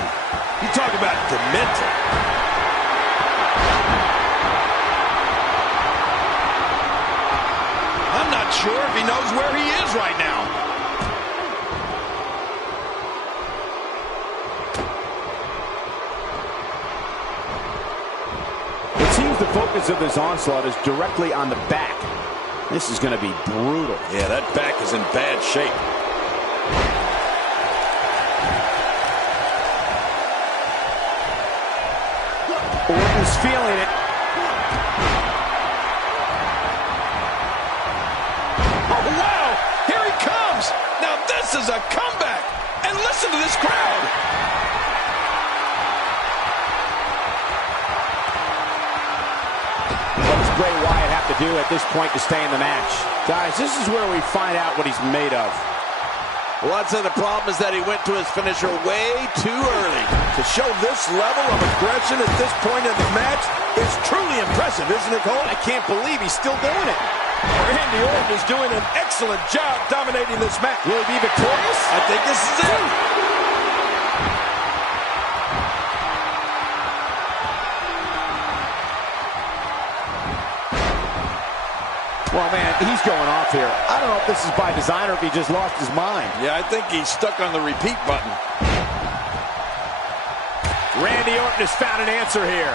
You talk about demented. I'm not sure if he knows where he is right now. It seems the focus of this onslaught is directly on the back. This is going to be brutal. Yeah, that back is in bad shape. Orton's feeling it. This is a comeback, and listen to this crowd. What does Bray Wyatt have to do at this point to stay in the match? Guys, this is where we find out what he's made of. Well, I'd say the problem is that he went to his finisher way too early. To show this level of aggression at this point in the match is truly impressive, isn't it, Cole? I can't believe he's still doing it. Randy Orton is doing an excellent job dominating this match. Will he be victorious? I think this is it. Well, man, he's going off here. I don't know if this is by design or if he just lost his mind. Yeah, I think he's stuck on the repeat button. Randy Orton has found an answer here.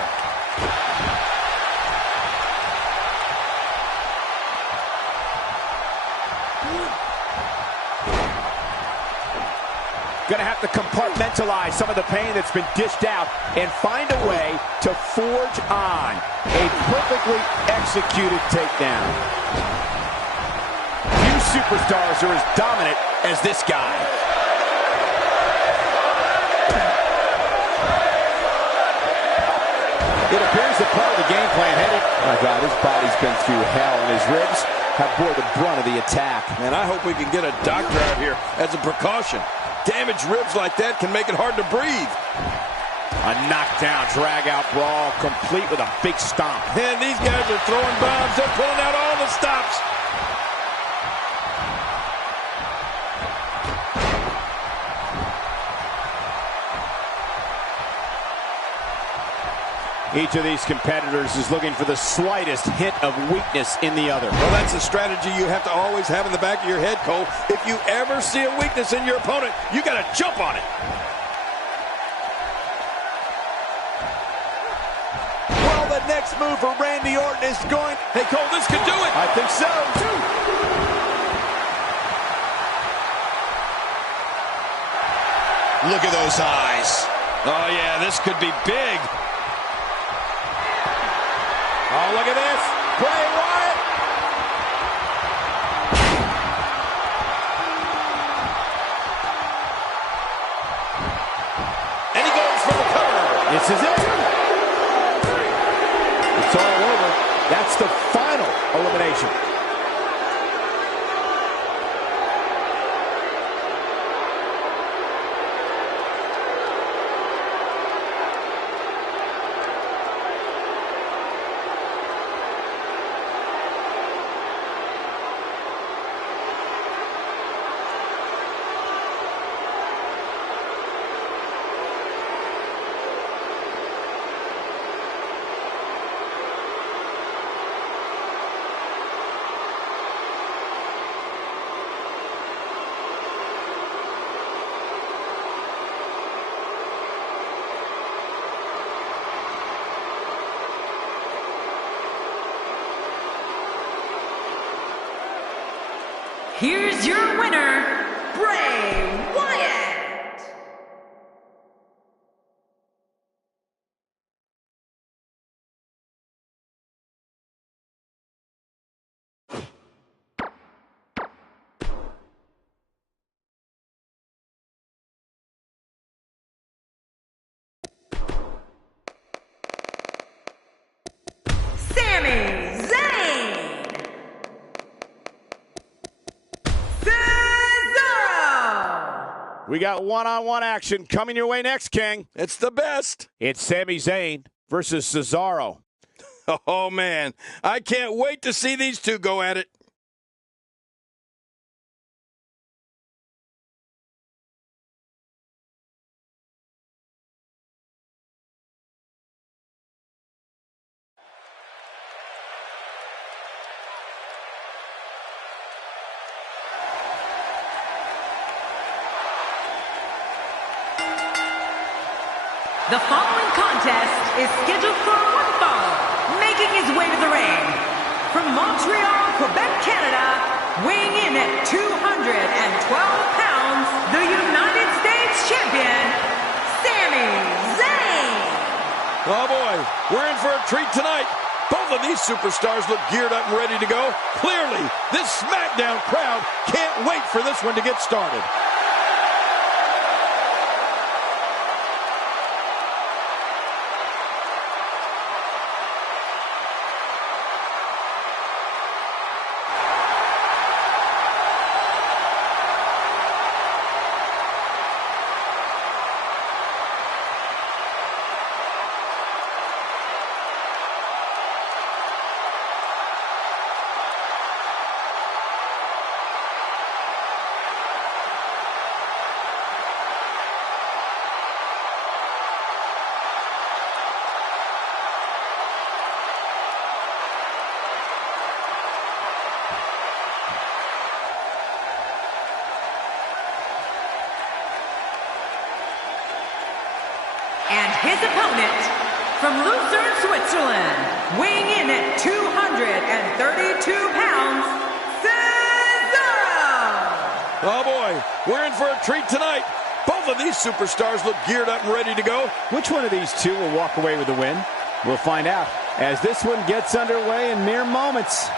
Going to have to compartmentalize some of the pain that's been dished out and find a way to forge on a perfectly executed takedown. Few superstars are as dominant as this guy. It appears that part of the game plan headed. Oh my God, his body's been through hell, and his ribs have bore the brunt of the attack. Man, I hope we can get a doctor out here as a precaution. Damaged ribs like that can make it hard to breathe. A knockdown, drag-out brawl, complete with a big stomp. And these guys are throwing bombs. They're pulling out all the stops. Each of these competitors is looking for the slightest hint of weakness in the other. Well, that's a strategy you have to always have in the back of your head, Cole. If you ever see a weakness in your opponent, you got to jump on it. Well, the next move for Randy Orton is going... Hey, Cole, this could do it. I think so. Look at those eyes. Oh, yeah, this could be big. Oh, look at this. Bray Wyatt. And he goes for the cover. This is it. It's all over. That's the final elimination. Here's your winner, Bray Wyatt. Sami Zayn. Cesaro. We got one-on-one action coming your way next, King. It's the best. It's Sami Zayn versus Cesaro. Oh, man. I can't wait to see these two go at it. The following contest is scheduled for one fall. Making his way to the ring, from Montreal, Quebec, Canada, weighing in at 212 pounds, the United States champion, Sami Zayn. Oh, boy. We're in for a treat tonight. Both of these superstars look geared up and ready to go. Clearly, this SmackDown crowd can't wait for this one to get started. And his opponent, from Lucerne, Switzerland, weighing in at 232 pounds, Cesaro! Oh, boy. We're in for a treat tonight. Both of these superstars look geared up and ready to go. Which one of these two will walk away with the win? We'll find out as this one gets underway in mere moments.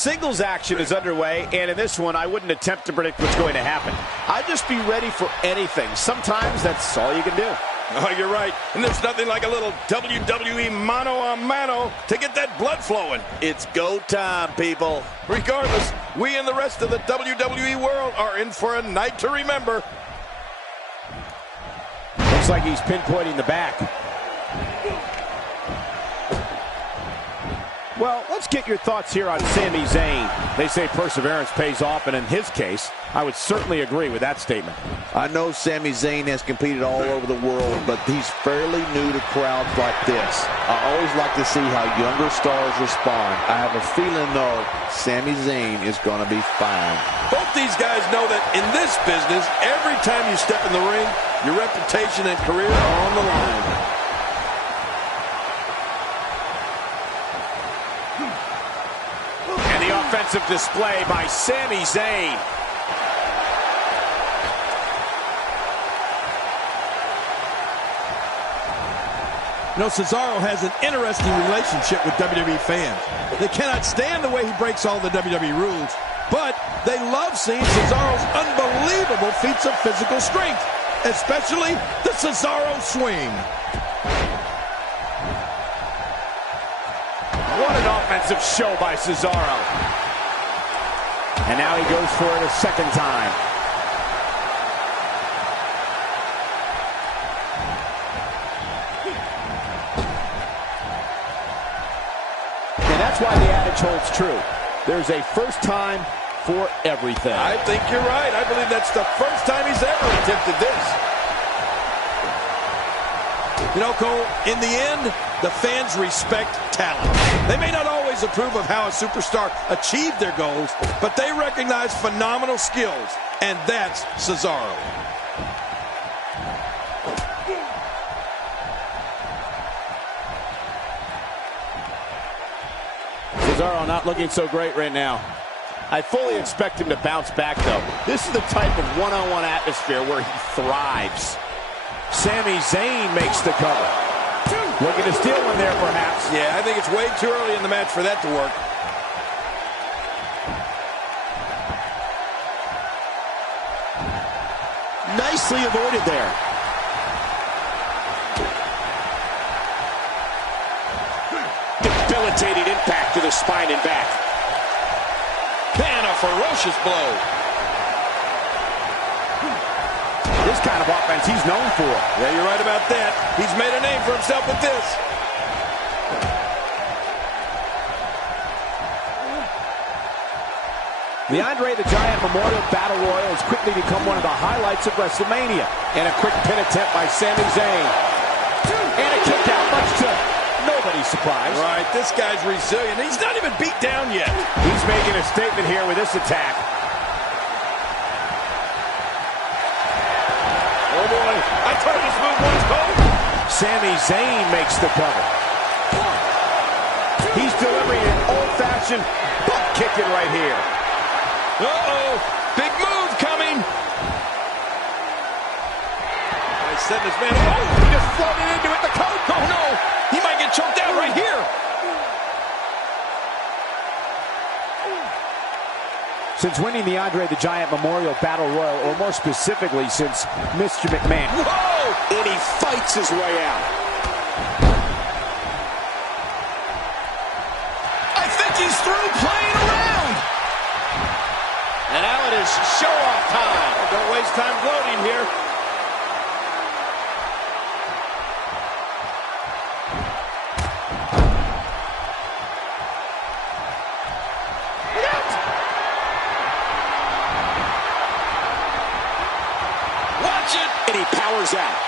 Singles action is underway, and in this one, I wouldn't attempt to predict what's going to happen. I'd just be ready for anything. Sometimes that's all you can do. Oh, you're right. And there's nothing like a little WWE mano-a-mano to get that blood flowing. It's go time, people. Regardless, we and the rest of the WWE world are in for a night to remember. Looks like he's pinpointing the back. Well, let's get your thoughts here on Sami Zayn. They say perseverance pays off, and in his case, I would certainly agree with that statement. I know Sami Zayn has competed all over the world, but he's fairly new to crowds like this. I always like to see how younger stars respond. I have a feeling, though, Sami Zayn is going to be fine. Both these guys know that in this business, every time you step in the ring, your reputation and career are on the line. Offensive display by Sami Zayn. You know, Cesaro has an interesting relationship with WWE fans. They cannot stand the way he breaks all the WWE rules, but they love seeing Cesaro's unbelievable feats of physical strength, especially the Cesaro swing. What an offensive show by Cesaro. And now he goes for it a second time. And that's why the adage holds true. There's a first time for everything. I think you're right. I believe that's the first time he's ever attempted this. You know, Cole, in the end, the fans respect talent. They may not always approve of how a superstar achieved their goals, but they recognize phenomenal skills, and that's Cesaro. Cesaro not looking so great right now. I fully expect him to bounce back, though. This is the type of one-on-one atmosphere where he thrives. Sami Zayn makes the cover. Looking to steal one there, perhaps. Yeah, I think it's way too early in the match for that to work. Nicely avoided there. Debilitating impact to the spine and back. Man, a ferocious blow. This kind of offense he's known for. Yeah, you're right about that. He's made a name for himself with this. The Andre the Giant Memorial Battle Royal has quickly become one of the highlights of WrestleMania. And a quick pin attempt by Sami Zayn. And a kick out, much to nobody's surprise. Right, this guy's resilient. He's not even beat down yet. He's making a statement here with this attack. Oh boy, I tried this move once, Cole. Sami Zayn makes the cover. He's delivering an old-fashioned butt kicking right here. Uh-oh, big move coming. I said this man, oh, He just floated into it, the coat. oh no, he might get choked out right here. Since winning the Andre the Giant Memorial Battle Royal, or more specifically, since Mr. McMahon. Whoa! And he fights his way out. I think he's through playing around. And now it is show-off time. Oh, don't waste time gloating here. And he powers out.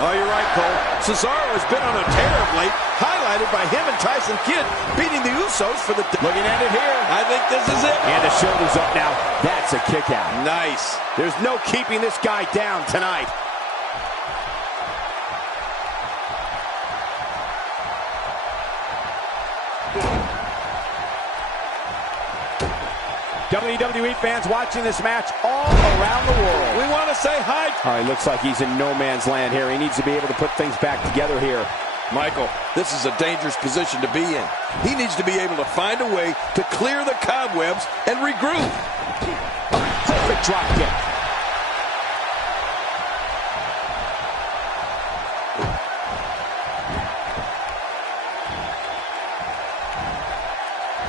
Oh, you're right, Cole. Cesaro has been on a tear of late, highlighted by him and Tyson Kidd beating the Usos for the... Looking at it here. I think this is it. And the shoulder's up now. That's a kick out. Nice. There's no keeping this guy down tonight. WWE fans watching this match all around the world. We want to say hi. All right, looks like he's in no man's land here. He needs to be able to put things back together here. Michael, this is a dangerous position to be in. He needs to be able to find a way to clear the cobwebs and regroup. Perfect drop kick.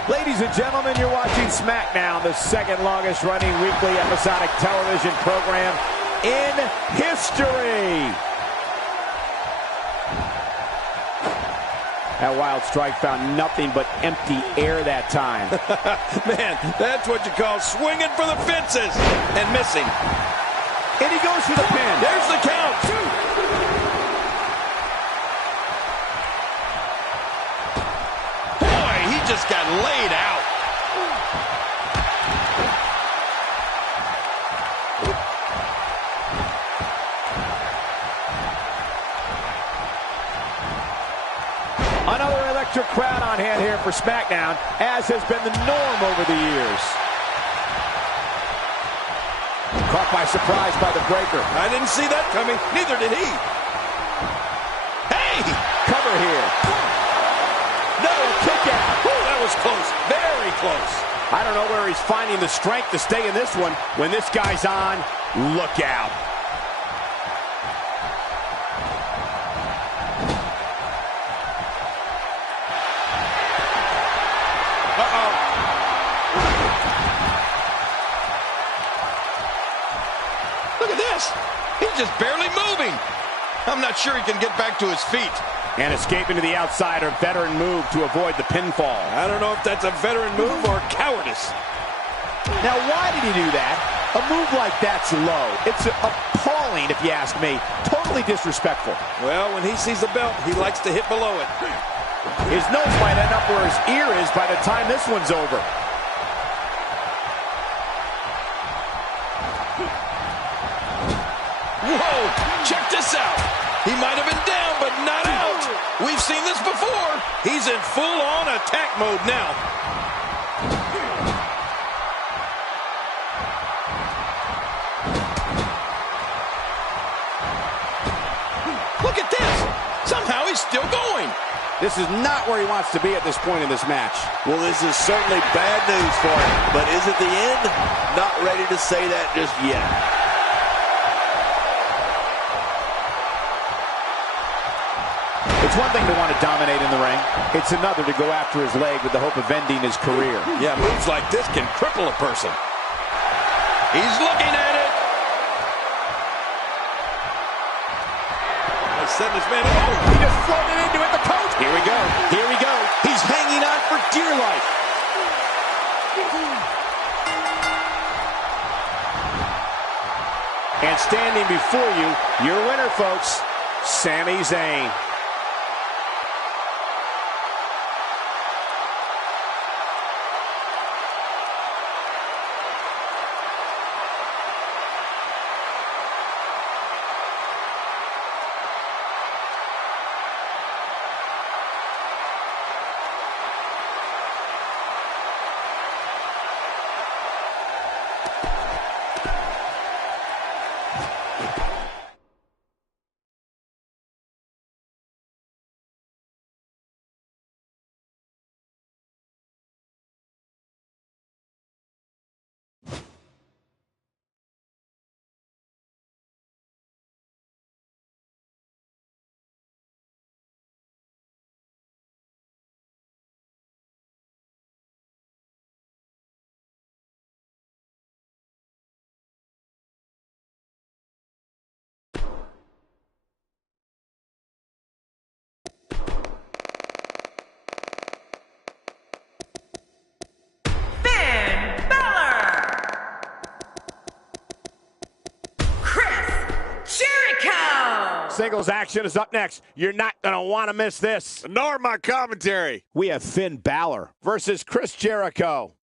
Ladies and gentlemen, you're watching SmackDown, the second longest running weekly episodic television program in history. That wild strike found nothing but empty air that time. Man, that's what you call swinging for the fences and missing. And he goes for the pin. There's the count. Boy, he just got laid out. Another electric crowd on hand here for SmackDown, as has been the norm over the years. Caught by surprise by the breaker. I didn't see that coming. Neither did he. Hey! Cover here. No, kick out. Ooh, that was close. Very close. I don't know where he's finding the strength to stay in this one. When this guy's on, look out. Look at this. He's just barely moving. I'm not sure he can get back to his feet. And escaping to the outside, a veteran move to avoid the pinfall. I don't know if that's a veteran move or cowardice. Now, why did he do that? A move like that's low. It's appalling, if you ask me. Totally disrespectful. Well, when he sees the belt, he likes to hit below it. His nose might end up where his ear is by the time this one's over. Whoa, check this out. He might have been down, but not out. We've seen this before. He's in full-on attack mode now. Look at this. Somehow he's still going. This is not where he wants to be at this point in this match. Well, this is certainly bad news for him, but is it the end? Not ready to say that just yet. It's one thing to want to dominate in the ring. It's another to go after his leg with the hope of ending his career. Yeah, moves like this can cripple a person. He's looking at it. Let's send this man. Oh, he just floated into it. The coach. Here we go. Here we go. He's hanging on for dear life. And standing before you, your winner, folks, Sami Zayn. Singles action is up next. You're not going to want to miss this. Nor my commentary. We have Finn Balor versus Chris Jericho.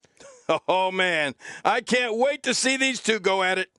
Oh, man. I can't wait to see these two go at it.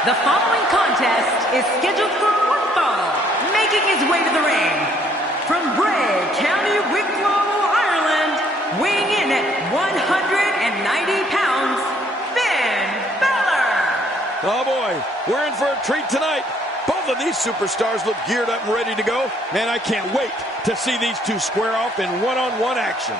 The following contest is scheduled for one fall. Making his way to the ring from Bray, County Wicklow, Ireland, weighing in at 190 pounds, Finn Balor. Oh boy, we're in for a treat tonight. Both of these superstars look geared up and ready to go. Man, I can't wait to see these two square off in one-on-one action.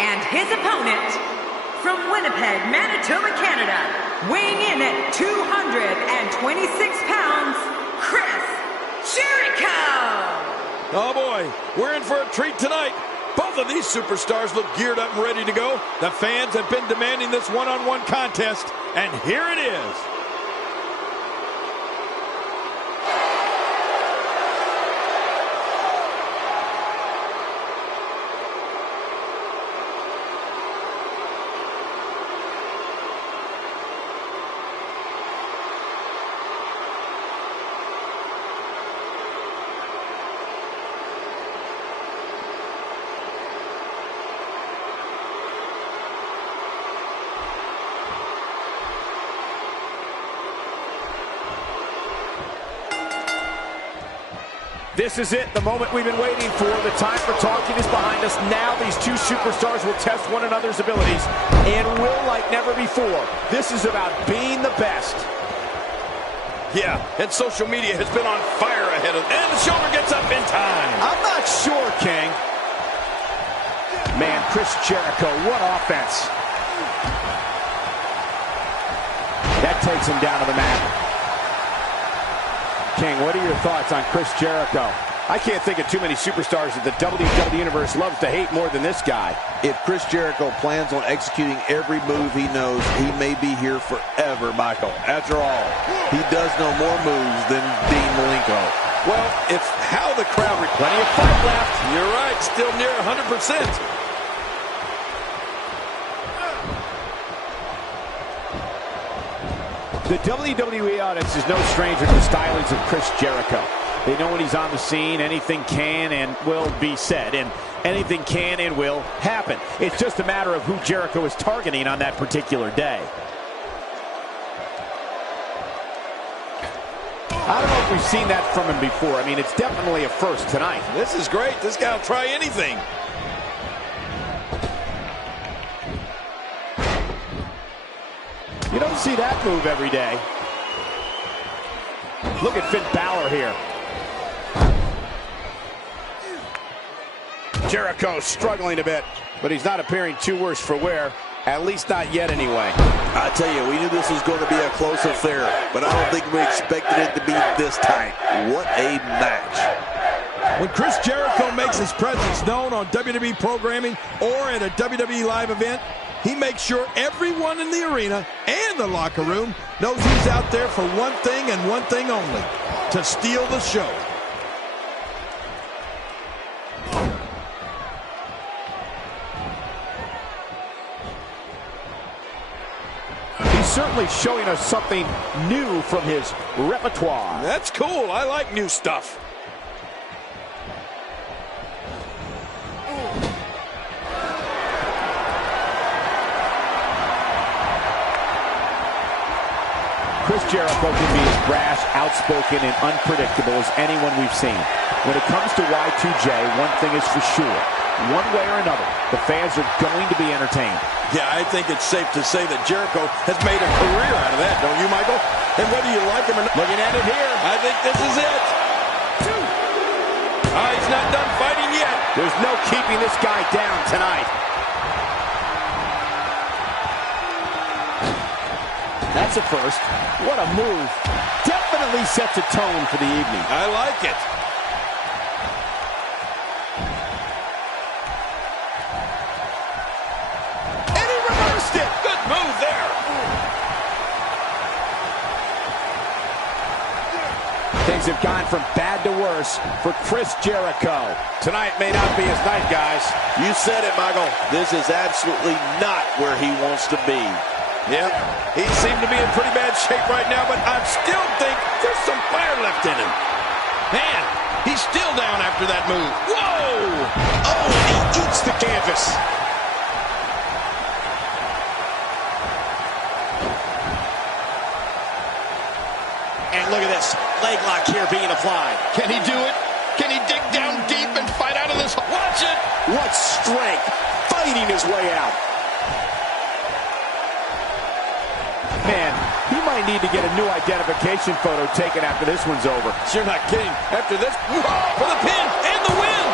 And his opponent, from Winnipeg, Manitoba, Canada, weighing in at 226 pounds, Chris Jericho! Oh boy, we're in for a treat tonight. Both of these superstars look geared up and ready to go. The fans have been demanding this one-on-one contest, and here it is. This is it, the moment we've been waiting for. The time for talking is behind us. Now these two superstars will test one another's abilities and will like never before. This is about being the best. Yeah, and social media has been on fire ahead of, and the shoulder gets up in time. I'm not sure, King. Man, Chris Jericho, what offense. That takes him down to the mat. King, what are your thoughts on Chris Jericho? I can't think of too many superstars that the WWE Universe loves to hate more than this guy. If Chris Jericho plans on executing every move he knows, he may be here forever, Michael. After all, he does know more moves than Dean Malenko. Well, it's how the crowd... Plenty of fight left. You're right, still near 100%. The WWE audience is no stranger to the stylings of Chris Jericho. They know when he's on the scene, anything can and will be said, and anything can and will happen. It's just a matter of who Jericho is targeting on that particular day. I don't know if we've seen that from him before. I mean, it's definitely a first tonight. This is great. This guy will try anything. You don't see that move every day. Look at Finn Balor here. Jericho struggling a bit, but he's not appearing too worse for wear. At least not yet, anyway. I tell you, we knew this was going to be a close affair, but I don't think we expected it to be this tight. What a match. When Chris Jericho makes his presence known on WWE programming or at a WWE live event, he makes sure everyone in the arena and the locker room knows he's out there for one thing and one thing only, to steal the show. Certainly showing us something new from his repertoire. That's cool. I like new stuff. Chris Jericho can be as brash, outspoken, and unpredictable as anyone we've seen. When it comes to Y2J, one thing is for sure. One way or another, the fans are going to be entertained. Yeah, I think it's safe to say that Jericho has made a career out of that, don't you, Michael? And whether you like him or not, Looking at it here. I think this is it. He's not done fighting yet. There's no keeping this guy down tonight. That's a first. What a move. Definitely sets a tone for the evening. I like it. Move there. Things have gone from bad to worse for Chris Jericho. Tonight may not be his night, guys. You said it, Michael. This is absolutely not where he wants to be. Yeah, he seemed to be in pretty bad shape right now, but I still think there's some fire left in him. Man, he's still down after that move. Whoa! Oh, and he eats the canvas. And look at this leg lock here being applied. Can he do it? Can he dig down deep and fight out of this? Watch it! What strength, fighting his way out. Man, he might need to get a new identification photo taken after this one's over. You're not kidding. After this, for the pin and the win.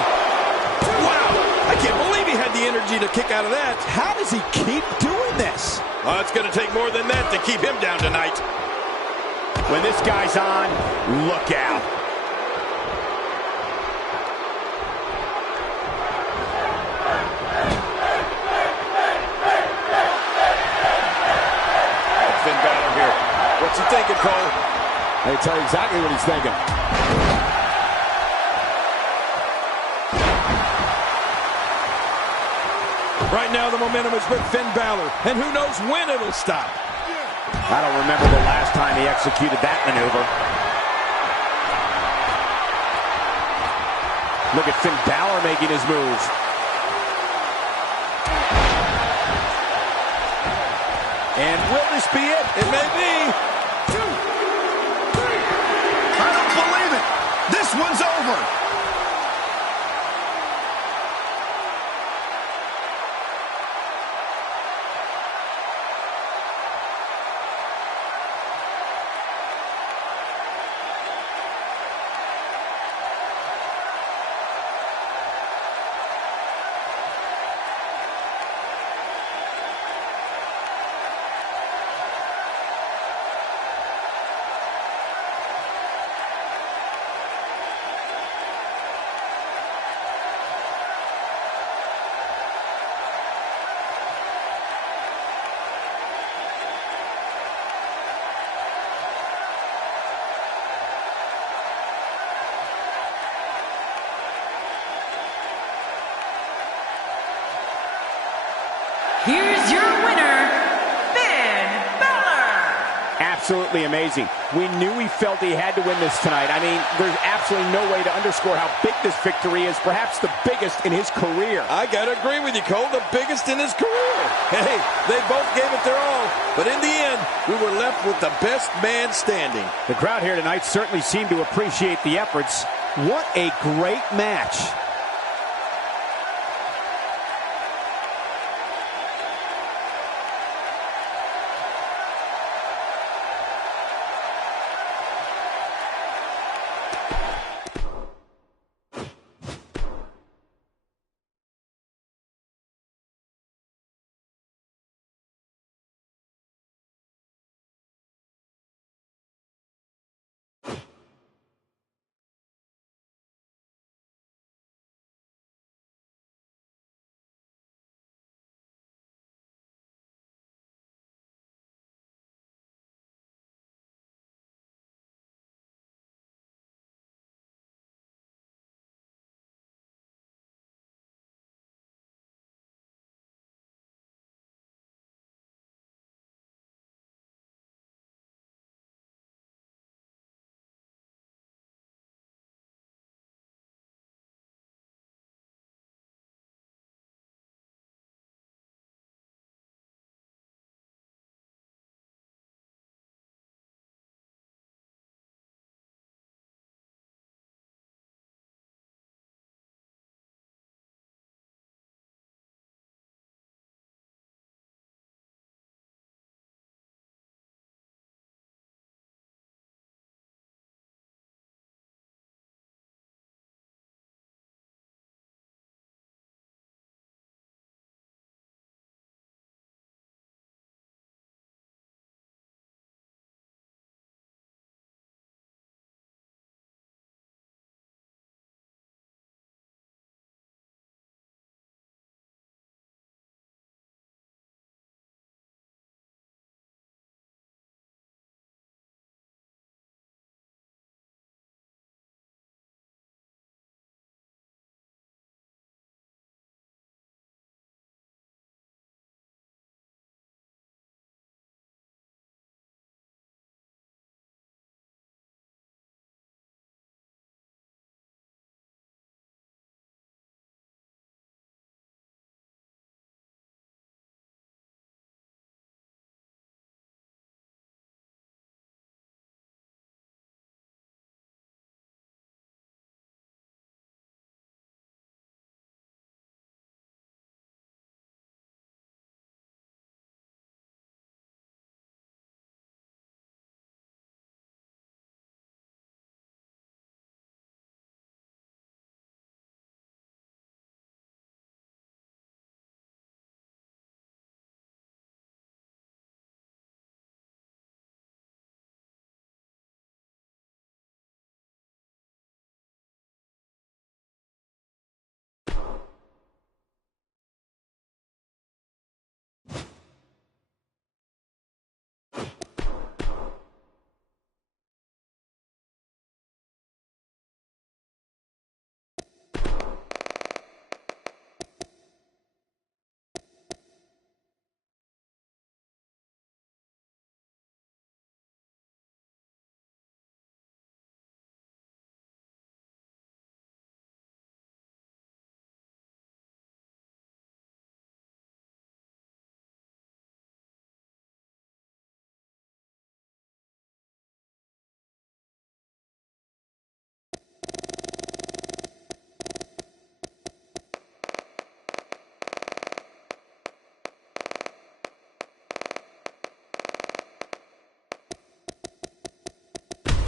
Wow, I can't believe he had the energy to kick out of that. How does he keep doing this? Well, it's going to take more than that to keep him down tonight. When this guy's on, look out. Finn Balor here. What's he thinking, Cole? I can tell you exactly what he's thinking. Right now, the momentum is with Finn Balor, and who knows when it'll stop. I don't remember the last time he executed that maneuver. Look at Finn Balor making his move. And will this be it? It may be. 2, 3. I don't believe it. This one's over. Here's your winner, Finn Balor. Absolutely amazing. We knew he felt he had to win this tonight. I mean, there's absolutely no way to underscore how big this victory is, perhaps the biggest in his career. I got to agree with you, Cole, the biggest in his career. Hey, they both gave it their all, but in the end, we were left with the best man standing. The crowd here tonight certainly seemed to appreciate the efforts. What a great match.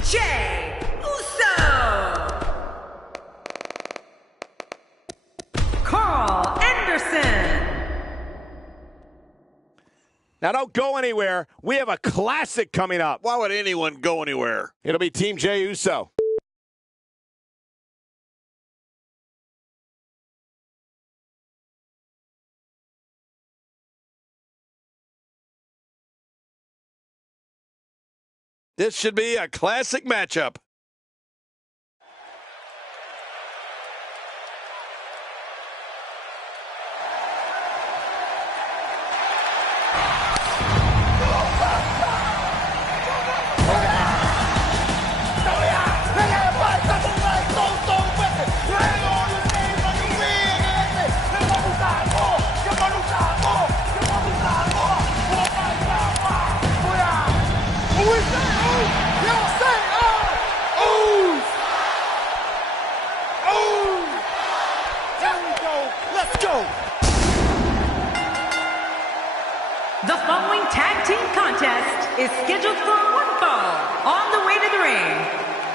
Jey Uso. Carl Anderson. Now don't go anywhere. We have a classic coming up. Why would anyone go anywhere? It'll be Team Jey Uso. This should be a classic matchup. The following tag team contest is scheduled for one fall. On the way to the ring,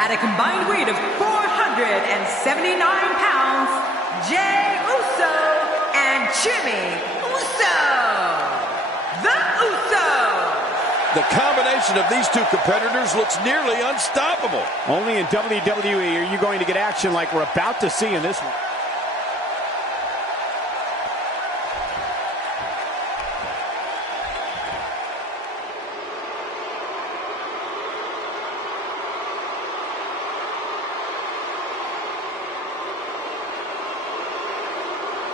at a combined weight of 479 pounds, Jey Uso and Jimmy Uso. The Usos. The combination of these two competitors looks nearly unstoppable. Only in WWE are you going to get action like we're about to see in this one.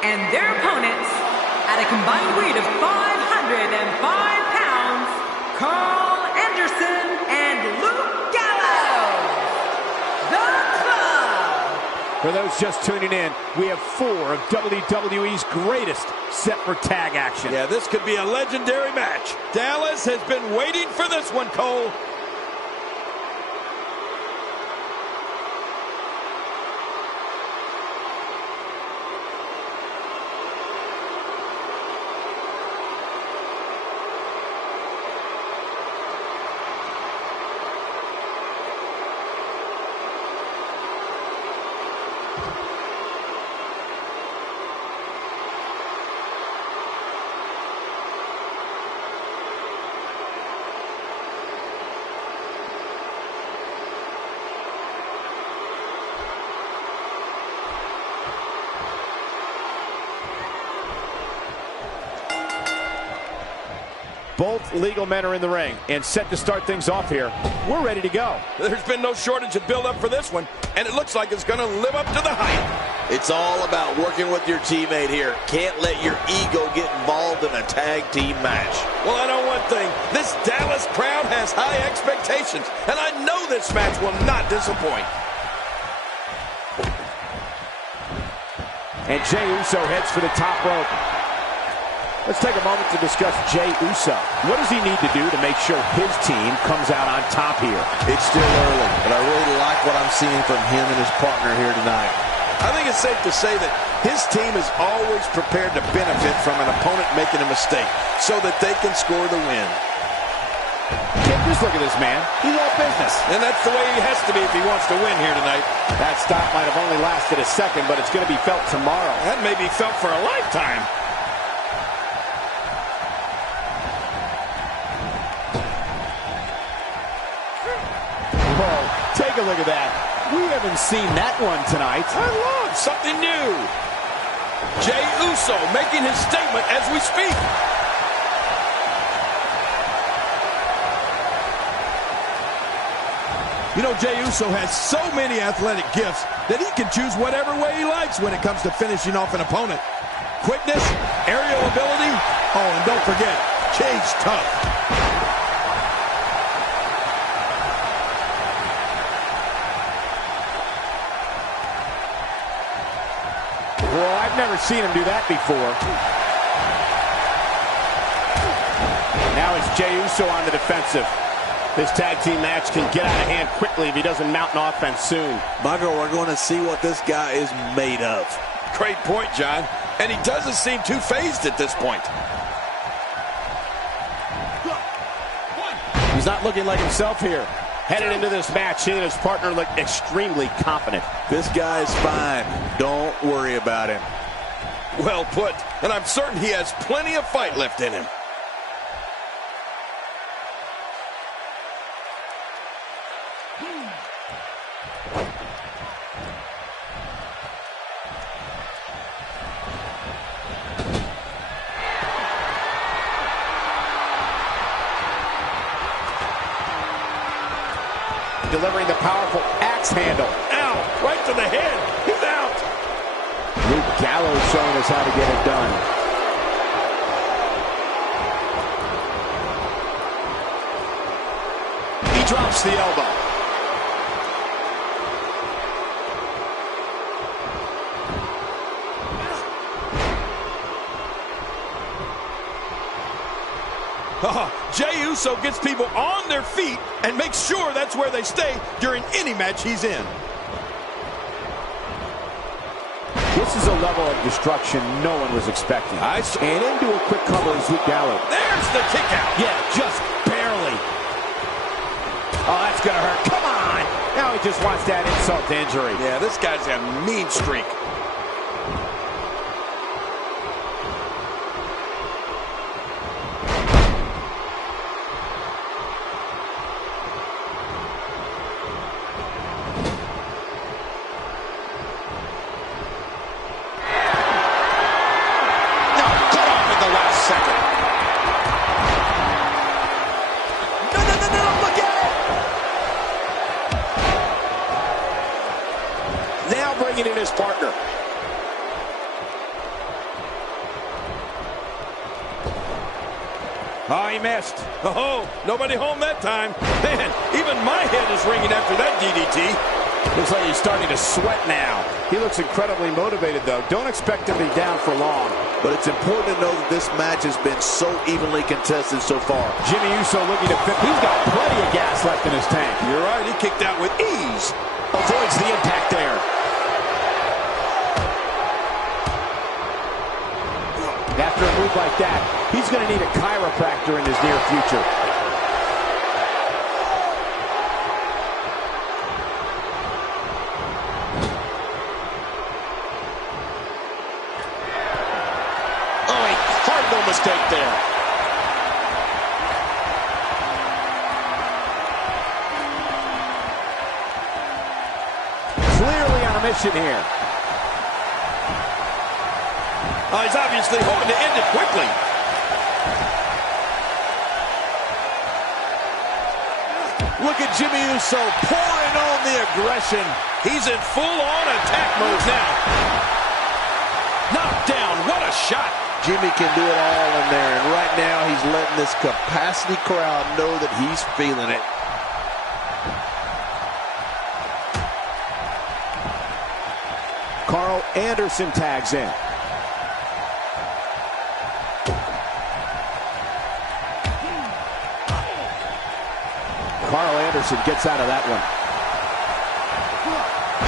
And their opponents, at a combined weight of 505 pounds, Carl Anderson and Luke Gallows, the Club. For those just tuning in, we have 4 of WWE's greatest set for tag action. Yeah, this could be a legendary match. Dallas has been waiting for this one, Cole. Both legal men are in the ring and set to start things off here. We're ready to go. There's been no shortage of build-up for this one, and it looks like it's going to live up to the hype. It's all about working with your teammate here. Can't let your ego get involved in a tag team match. Well, I know one thing. This Dallas crowd has high expectations, and I know this match will not disappoint. And Jey Uso heads for the top rope. Let's take a moment to discuss Jey Uso. What does he need to do to make sure his team comes out on top here? It's still early, but I really like what I'm seeing from him and his partner here tonight. I think it's safe to say that his team is always prepared to benefit from an opponent making a mistake so that they can score the win. Kid, just look at this man. He's all business. And that's the way he has to be if he wants to win here tonight. That stop might have only lasted a second, but it's going to be felt tomorrow. That may be felt for a lifetime. Take a look at that. We haven't seen that one tonight. I love something new. Jey Uso making his statement as we speak. You know, Jey Uso has so many athletic gifts that he can choose whatever way he likes when it comes to finishing off an opponent. Quickness, aerial ability, oh, and don't forget, Jey's tough. Well, I've never seen him do that before. Now it's Jey Uso on the defensive. This tag team match can get out of hand quickly if he doesn't mount an offense soon. Michael, we're going to see what this guy is made of. Great point, John. And he doesn't seem too phased at this point. He's not looking like himself here. Headed into this match, he and his partner look extremely confident. This guy's fine. Don't worry about him. Well put, and I'm certain he has plenty of fight left in him. Delivering the powerful axe handle. Ow! Right to the head. He's out. Luke Gallows showing us how to get it done. He drops the elbow. Jey Uso gets people on their feet and makes sure that's where they stay during any match he's in. This is a level of destruction no one was expecting. And into a quick cover is Luke Gallows. There's the kick out. Yeah, just barely. Oh, that's going to hurt. Come on. Now he just wants that insult to injury. Yeah, this guy's a mean streak. In his partner. Oh, he missed. Oh, nobody home that time. Man, even my head is ringing after that DDT. Looks like he's starting to sweat now. He looks incredibly motivated, though. Don't expect him to be down for long. But it's important to know that this match has been so evenly contested so far. Jimmy Uso looking to fit. He's got plenty of gas left in his tank. You're right. He kicked out with ease. Avoids the impact there. After a move like that, he's going to need a chiropractor in his near future. Oh, a cardinal mistake there. Clearly on a mission here. He's obviously hoping to end it quickly. Look at Jimmy Uso pouring on the aggression. He's in full-on attack mode now. Knocked down. What a shot. Jimmy can do it all in there, and right now he's letting this capacity crowd know that he's feeling it. Carl Anderson tags in. Carl Anderson gets out of that one.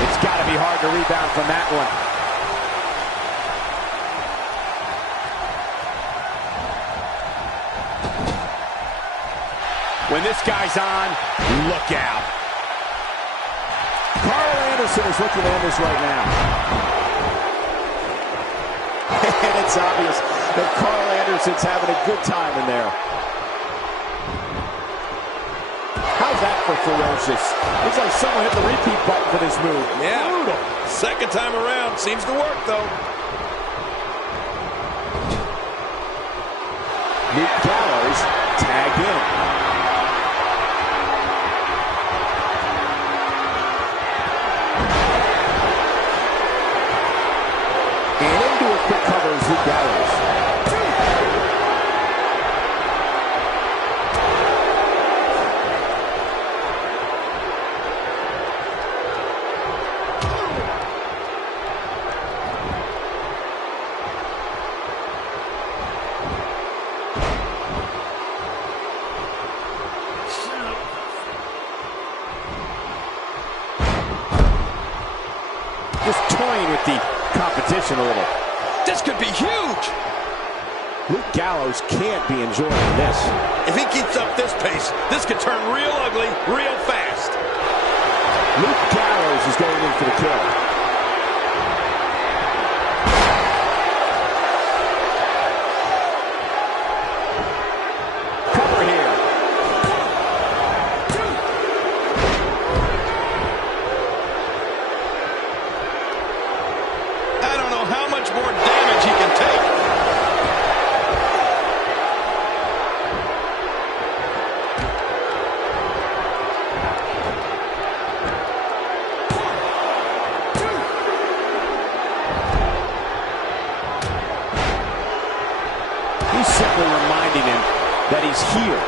It's got to be hard to rebound from that one. When this guy's on, look out. Carl Anderson is looking to end this right now. And it's obvious that Carl Anderson's having a good time in there. How's that for ferocious? Looks like someone hit the repeat button for this move. Yeah. Brutal. Second time around. Seems to work, though. Luke Gallows tagged in. And into a quick cover is Luke Gallows. Just toying with the competition a little. This could be huge. Luke Gallows can't be enjoying this. If he keeps up this pace, this could turn real ugly real fast. Luke Gallows is going in for the kill. Cover here. I don't know how much more damage he can take. He's simply reminding him that he's here.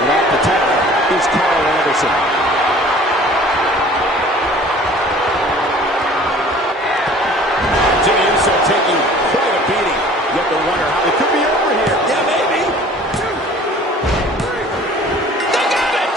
And off the tag is Carl Anderson. Jimmy Uso taking quite a beating. You have to wonder how it could be over here. Yeah, maybe. They got it!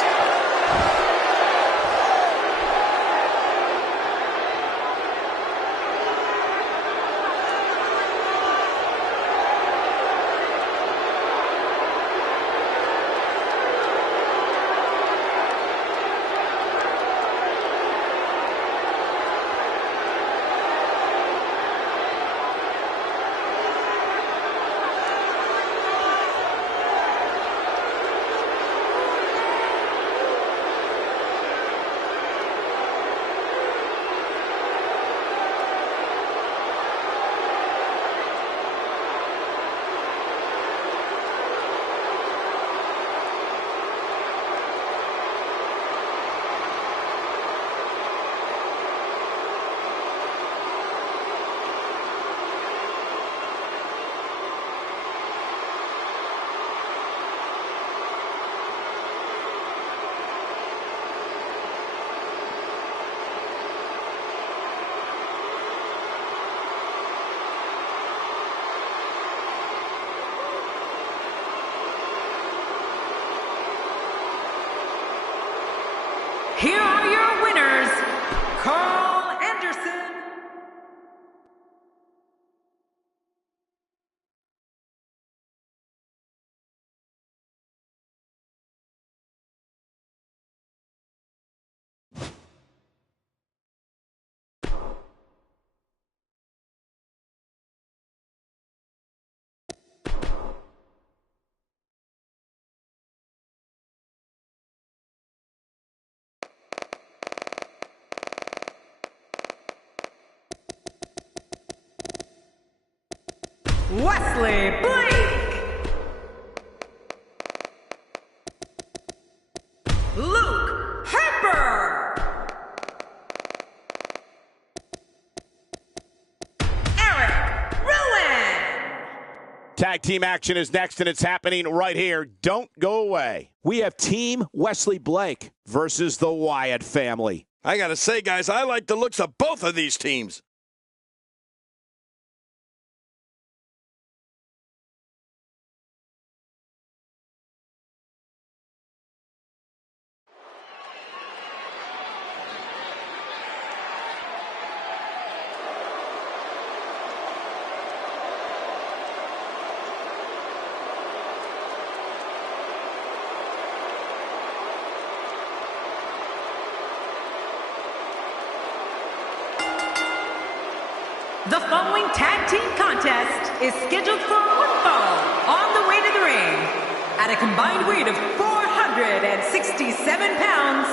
Here are your winners, Carl Anderson. Wesley Blake. Luke Harper. Eric Rowan. Tag team action is next, and it's happening right here. Don't go away. We have Team Wesley Blake versus the Wyatt family. I gotta say, guys, I like the looks of both of these teams. The following tag team contest is scheduled for one fall on the way to the ring. At a combined weight of 467 pounds,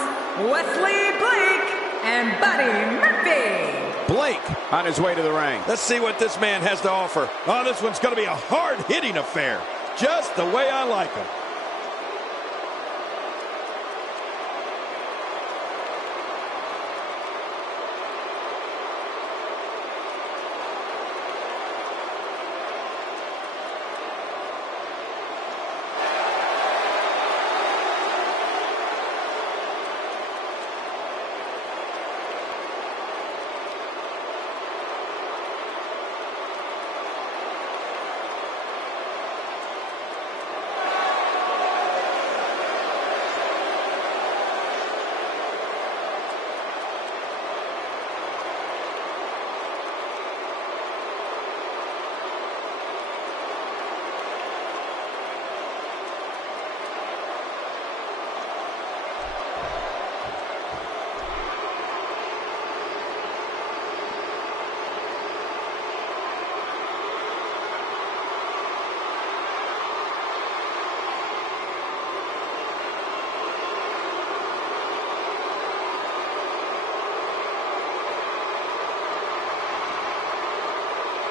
Wesley Blake and Buddy Murphy. Blake on his way to the ring. Let's see what this man has to offer. Oh, this one's going to be a hard-hitting affair. Just the way I like him.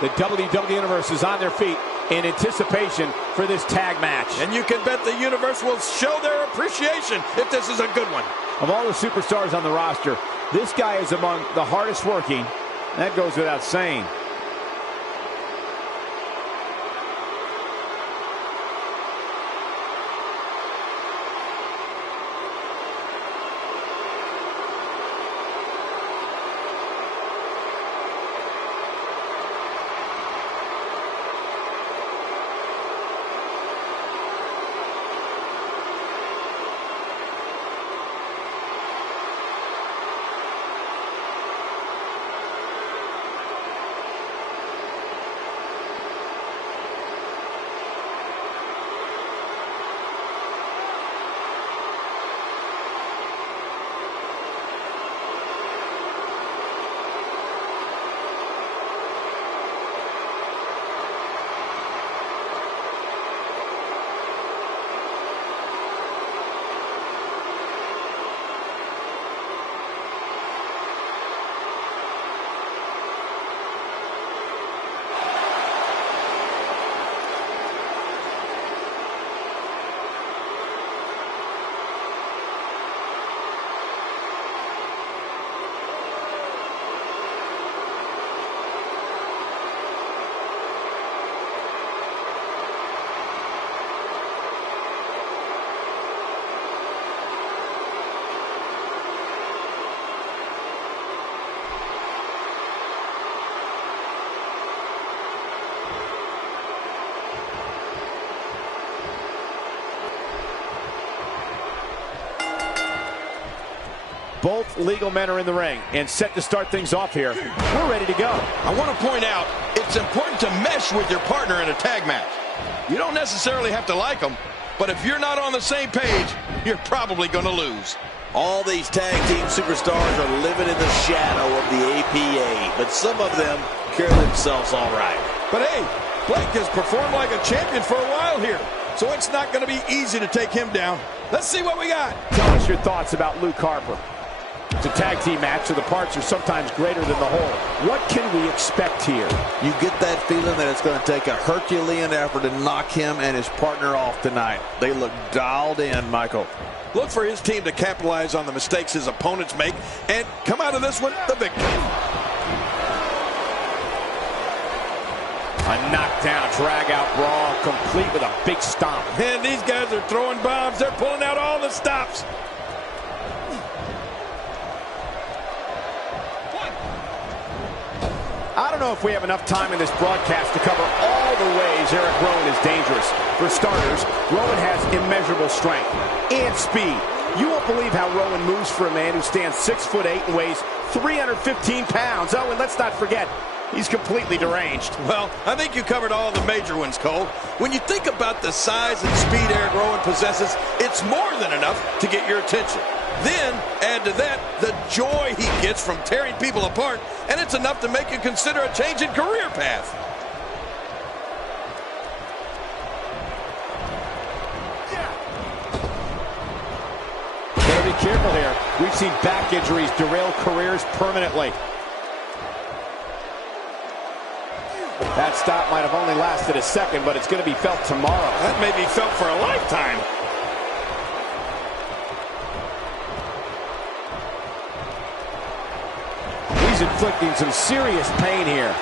The WWE Universe is on their feet in anticipation for this tag match. And you can bet the Universe will show their appreciation if this is a good one. Of all the superstars on the roster, this guy is among the hardest working. That goes without saying. Both legal men are in the ring and set to start things off here. We're ready to go. I want to point out, it's important to mesh with your partner in a tag match. You don't necessarily have to like them, but if you're not on the same page, you're probably going to lose. All these tag team superstars are living in the shadow of the APA, but some of them carry themselves all right. But hey, Blake has performed like a champion for a while here, so it's not going to be easy to take him down. Let's see what we got. Tell us your thoughts about Luke Harper. It's a tag team match, so the parts are sometimes greater than the whole. What can we expect here? You get that feeling that it's going to take a Herculean effort to knock him and his partner off tonight. They look dialed in, Michael. Look for his team to capitalize on the mistakes his opponents make and come out of this one the victor. A knockdown, drag-out brawl, complete with a big stomp. And these guys are throwing bombs. They're pulling out all the stops. I don't know if we have enough time in this broadcast to cover all the ways Eric Rowan is dangerous. For starters, Rowan has immeasurable strength and speed. You won't believe how Rowan moves for a man who stands 6'8" and weighs 315 pounds. Oh, and let's not forget, he's completely deranged. Well, I think you covered all the major ones, Cole. When you think about the size and speed Eric Rowan possesses, it's more than enough to get your attention. Then, add to that the joy he gets from tearing people apart, and it's enough to make you consider a change in career path. Gotta be careful here. We've seen back injuries derail careers permanently. That stop might have only lasted a second, but it's going to be felt tomorrow. That may be felt for a lifetime. He's inflicting some serious pain here.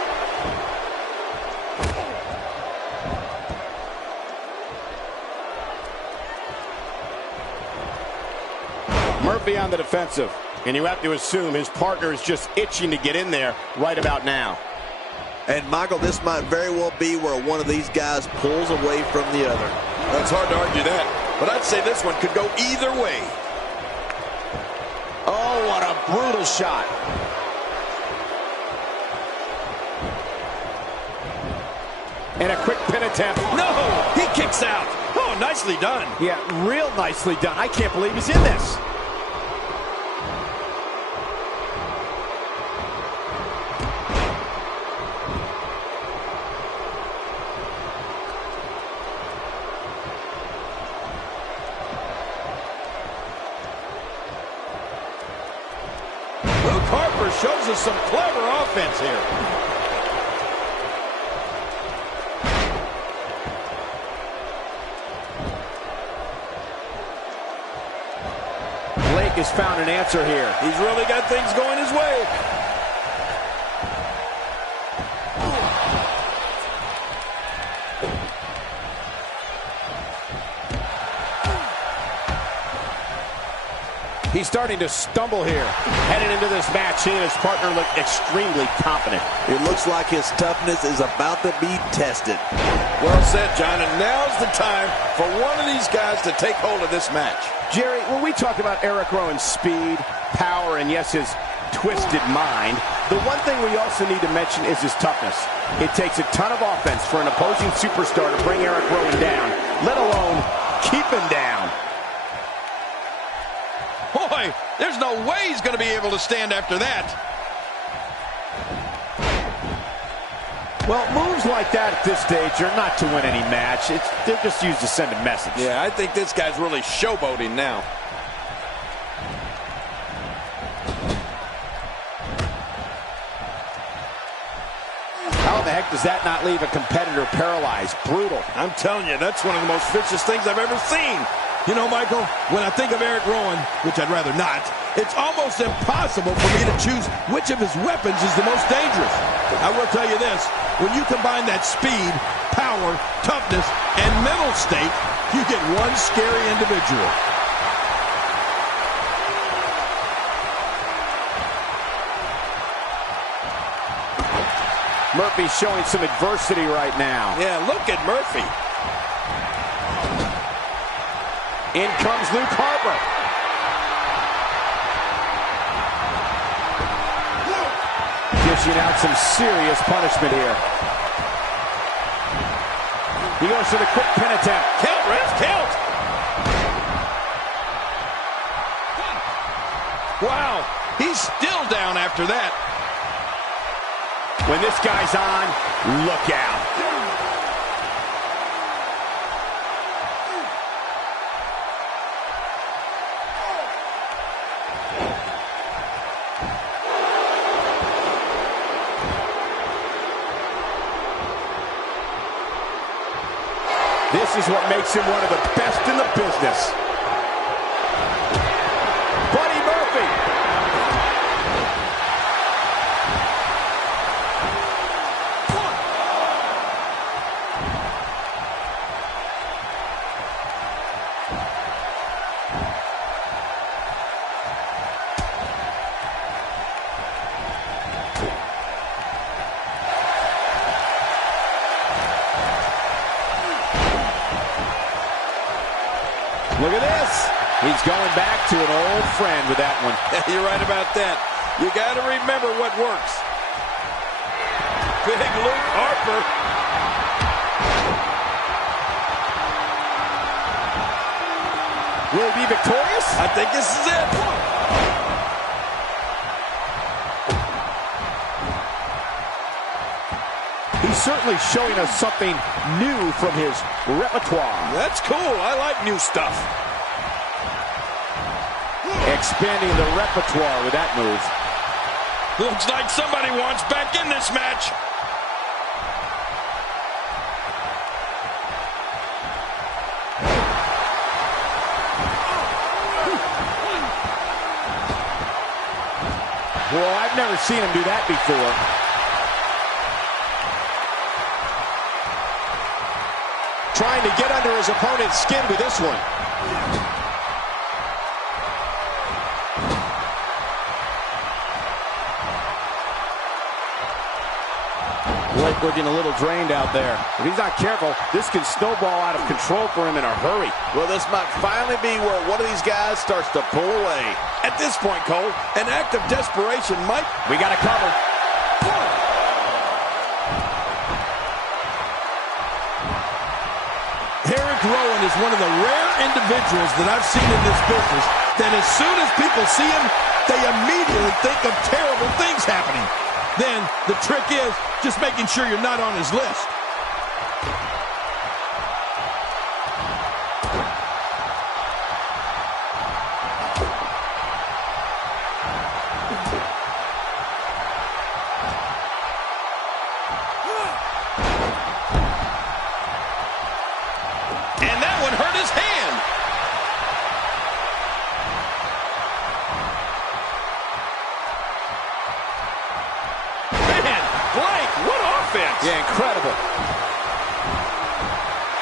Murphy on the defensive, and you have to assume his partner is just itching to get in there right about now. And Michael, this might very well be where one of these guys pulls away from the other. That's hard to argue that, but I'd say this one could go either way. Oh, what a brutal shot. And a quick pin attempt. No, he kicks out. Oh, nicely done. Yeah, real nicely done. I can't believe he's in this. Luke Harper shows us some clever offense here. has found an answer here. He's really got things going his way. He's starting to stumble here. Headed into this match, he and his partner look extremely confident. It looks like his toughness is about to be tested. Well said, John, and now's the time for one of these guys to take hold of this match. Jerry, when we talk about Eric Rowan's speed, power, and yes, his twisted mind, the one thing we also need to mention is his toughness. It takes a ton of offense for an opposing superstar to bring Eric Rowan down, let alone keep him down. Boy, there's no way he's going to be able to stand after that. Well, moves like that at this stage are not to win any match. They're just used to send a message. Yeah, I think this guy's really showboating now. How the heck does that not leave a competitor paralyzed? Brutal. I'm telling you, that's one of the most vicious things I've ever seen. You know, Michael, when I think of Eric Rowan, which I'd rather not, it's almost impossible for me to choose which of his weapons is the most dangerous. I will tell you this, when you combine that speed, power, toughness, and mental state, you get one scary individual. Murphy's showing some adversity right now. Yeah, look at Murphy. In comes Luke Harper. Dishing out some serious punishment here. He goes for the quick pin attempt. Count, ref, count. Wow, he's still down after that. When this guy's on, look out. This is what makes him one of the best in the business. Buddy Murphy. Look at this. He's going back to an old friend with that one. You're right about that. You got to remember what works. Big Luke Harper. Will he be victorious? I think this is it. He's certainly showing us something new from his repertoire. That's cool. I like new stuff. Expanding the repertoire with that move. Looks like somebody wants back in this match. Well, I've never seen him do that before. Trying to get under his opponent's skin with this one. Blake looking a little drained out there. If he's not careful, this can snowball out of control for him in a hurry. Well, this might finally be where one of these guys starts to pull away. At this point, Cole, an act of desperation might... We got to cover. Eric Rowan is one of the rare individuals that I've seen in this business that as soon as people see him, they immediately think of terrible things happening. Then the trick is just making sure you're not on his list.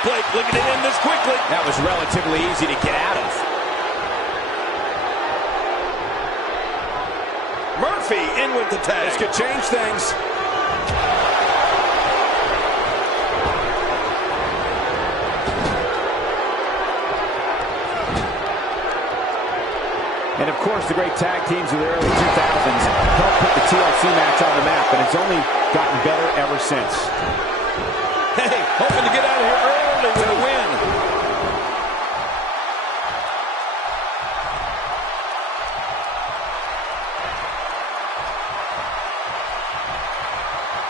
Blake looking to end this quickly. That was relatively easy to get out of. Murphy in with the tag. This could change things. And of course, the great tag teams of the early 2000s helped put the TLC match on the map, and it's only gotten better ever since. Hey, hoping to get out of here early with a win.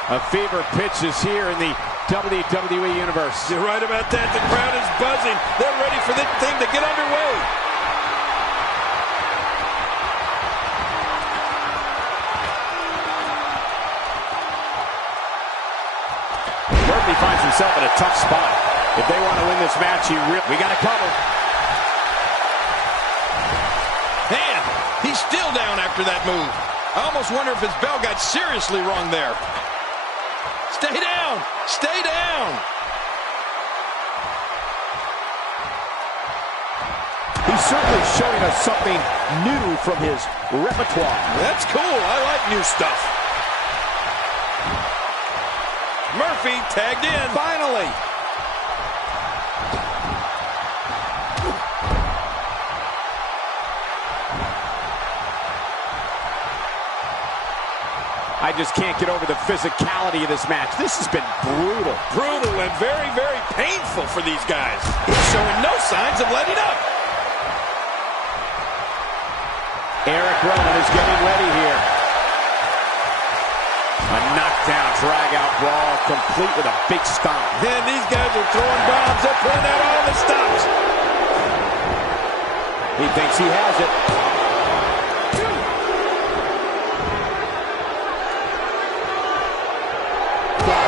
A fever pitch is here in the WWE Universe. You're right about that. The crowd is buzzing. They're ready for this thing to get underway. Murphy finds himself in a tough spot. If they want to win this match, we got to cover. Man, he's still down after that move. I almost wonder if his bell got seriously wrong there. Stay down! Stay down! He's certainly showing us something new from his repertoire. That's cool. I like new stuff. Murphy tagged in. Finally! I just can't get over the physicality of this match. This has been brutal. Brutal and very, very painful for these guys. He's showing no signs of letting up. Eric Rowan is getting ready here. A knockdown, drag-out brawl, complete with a big stomp. And these guys are throwing bombs. They're pulling out all the stops. He thinks he has it.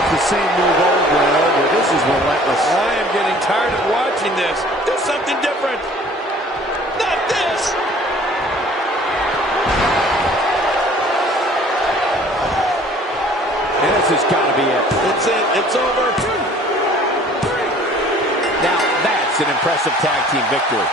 The same move over and over. This is relentless. I am getting tired of watching this. Do something different. Not this. And this has got to be it. It's it. It's over. Now that's an impressive tag team victory.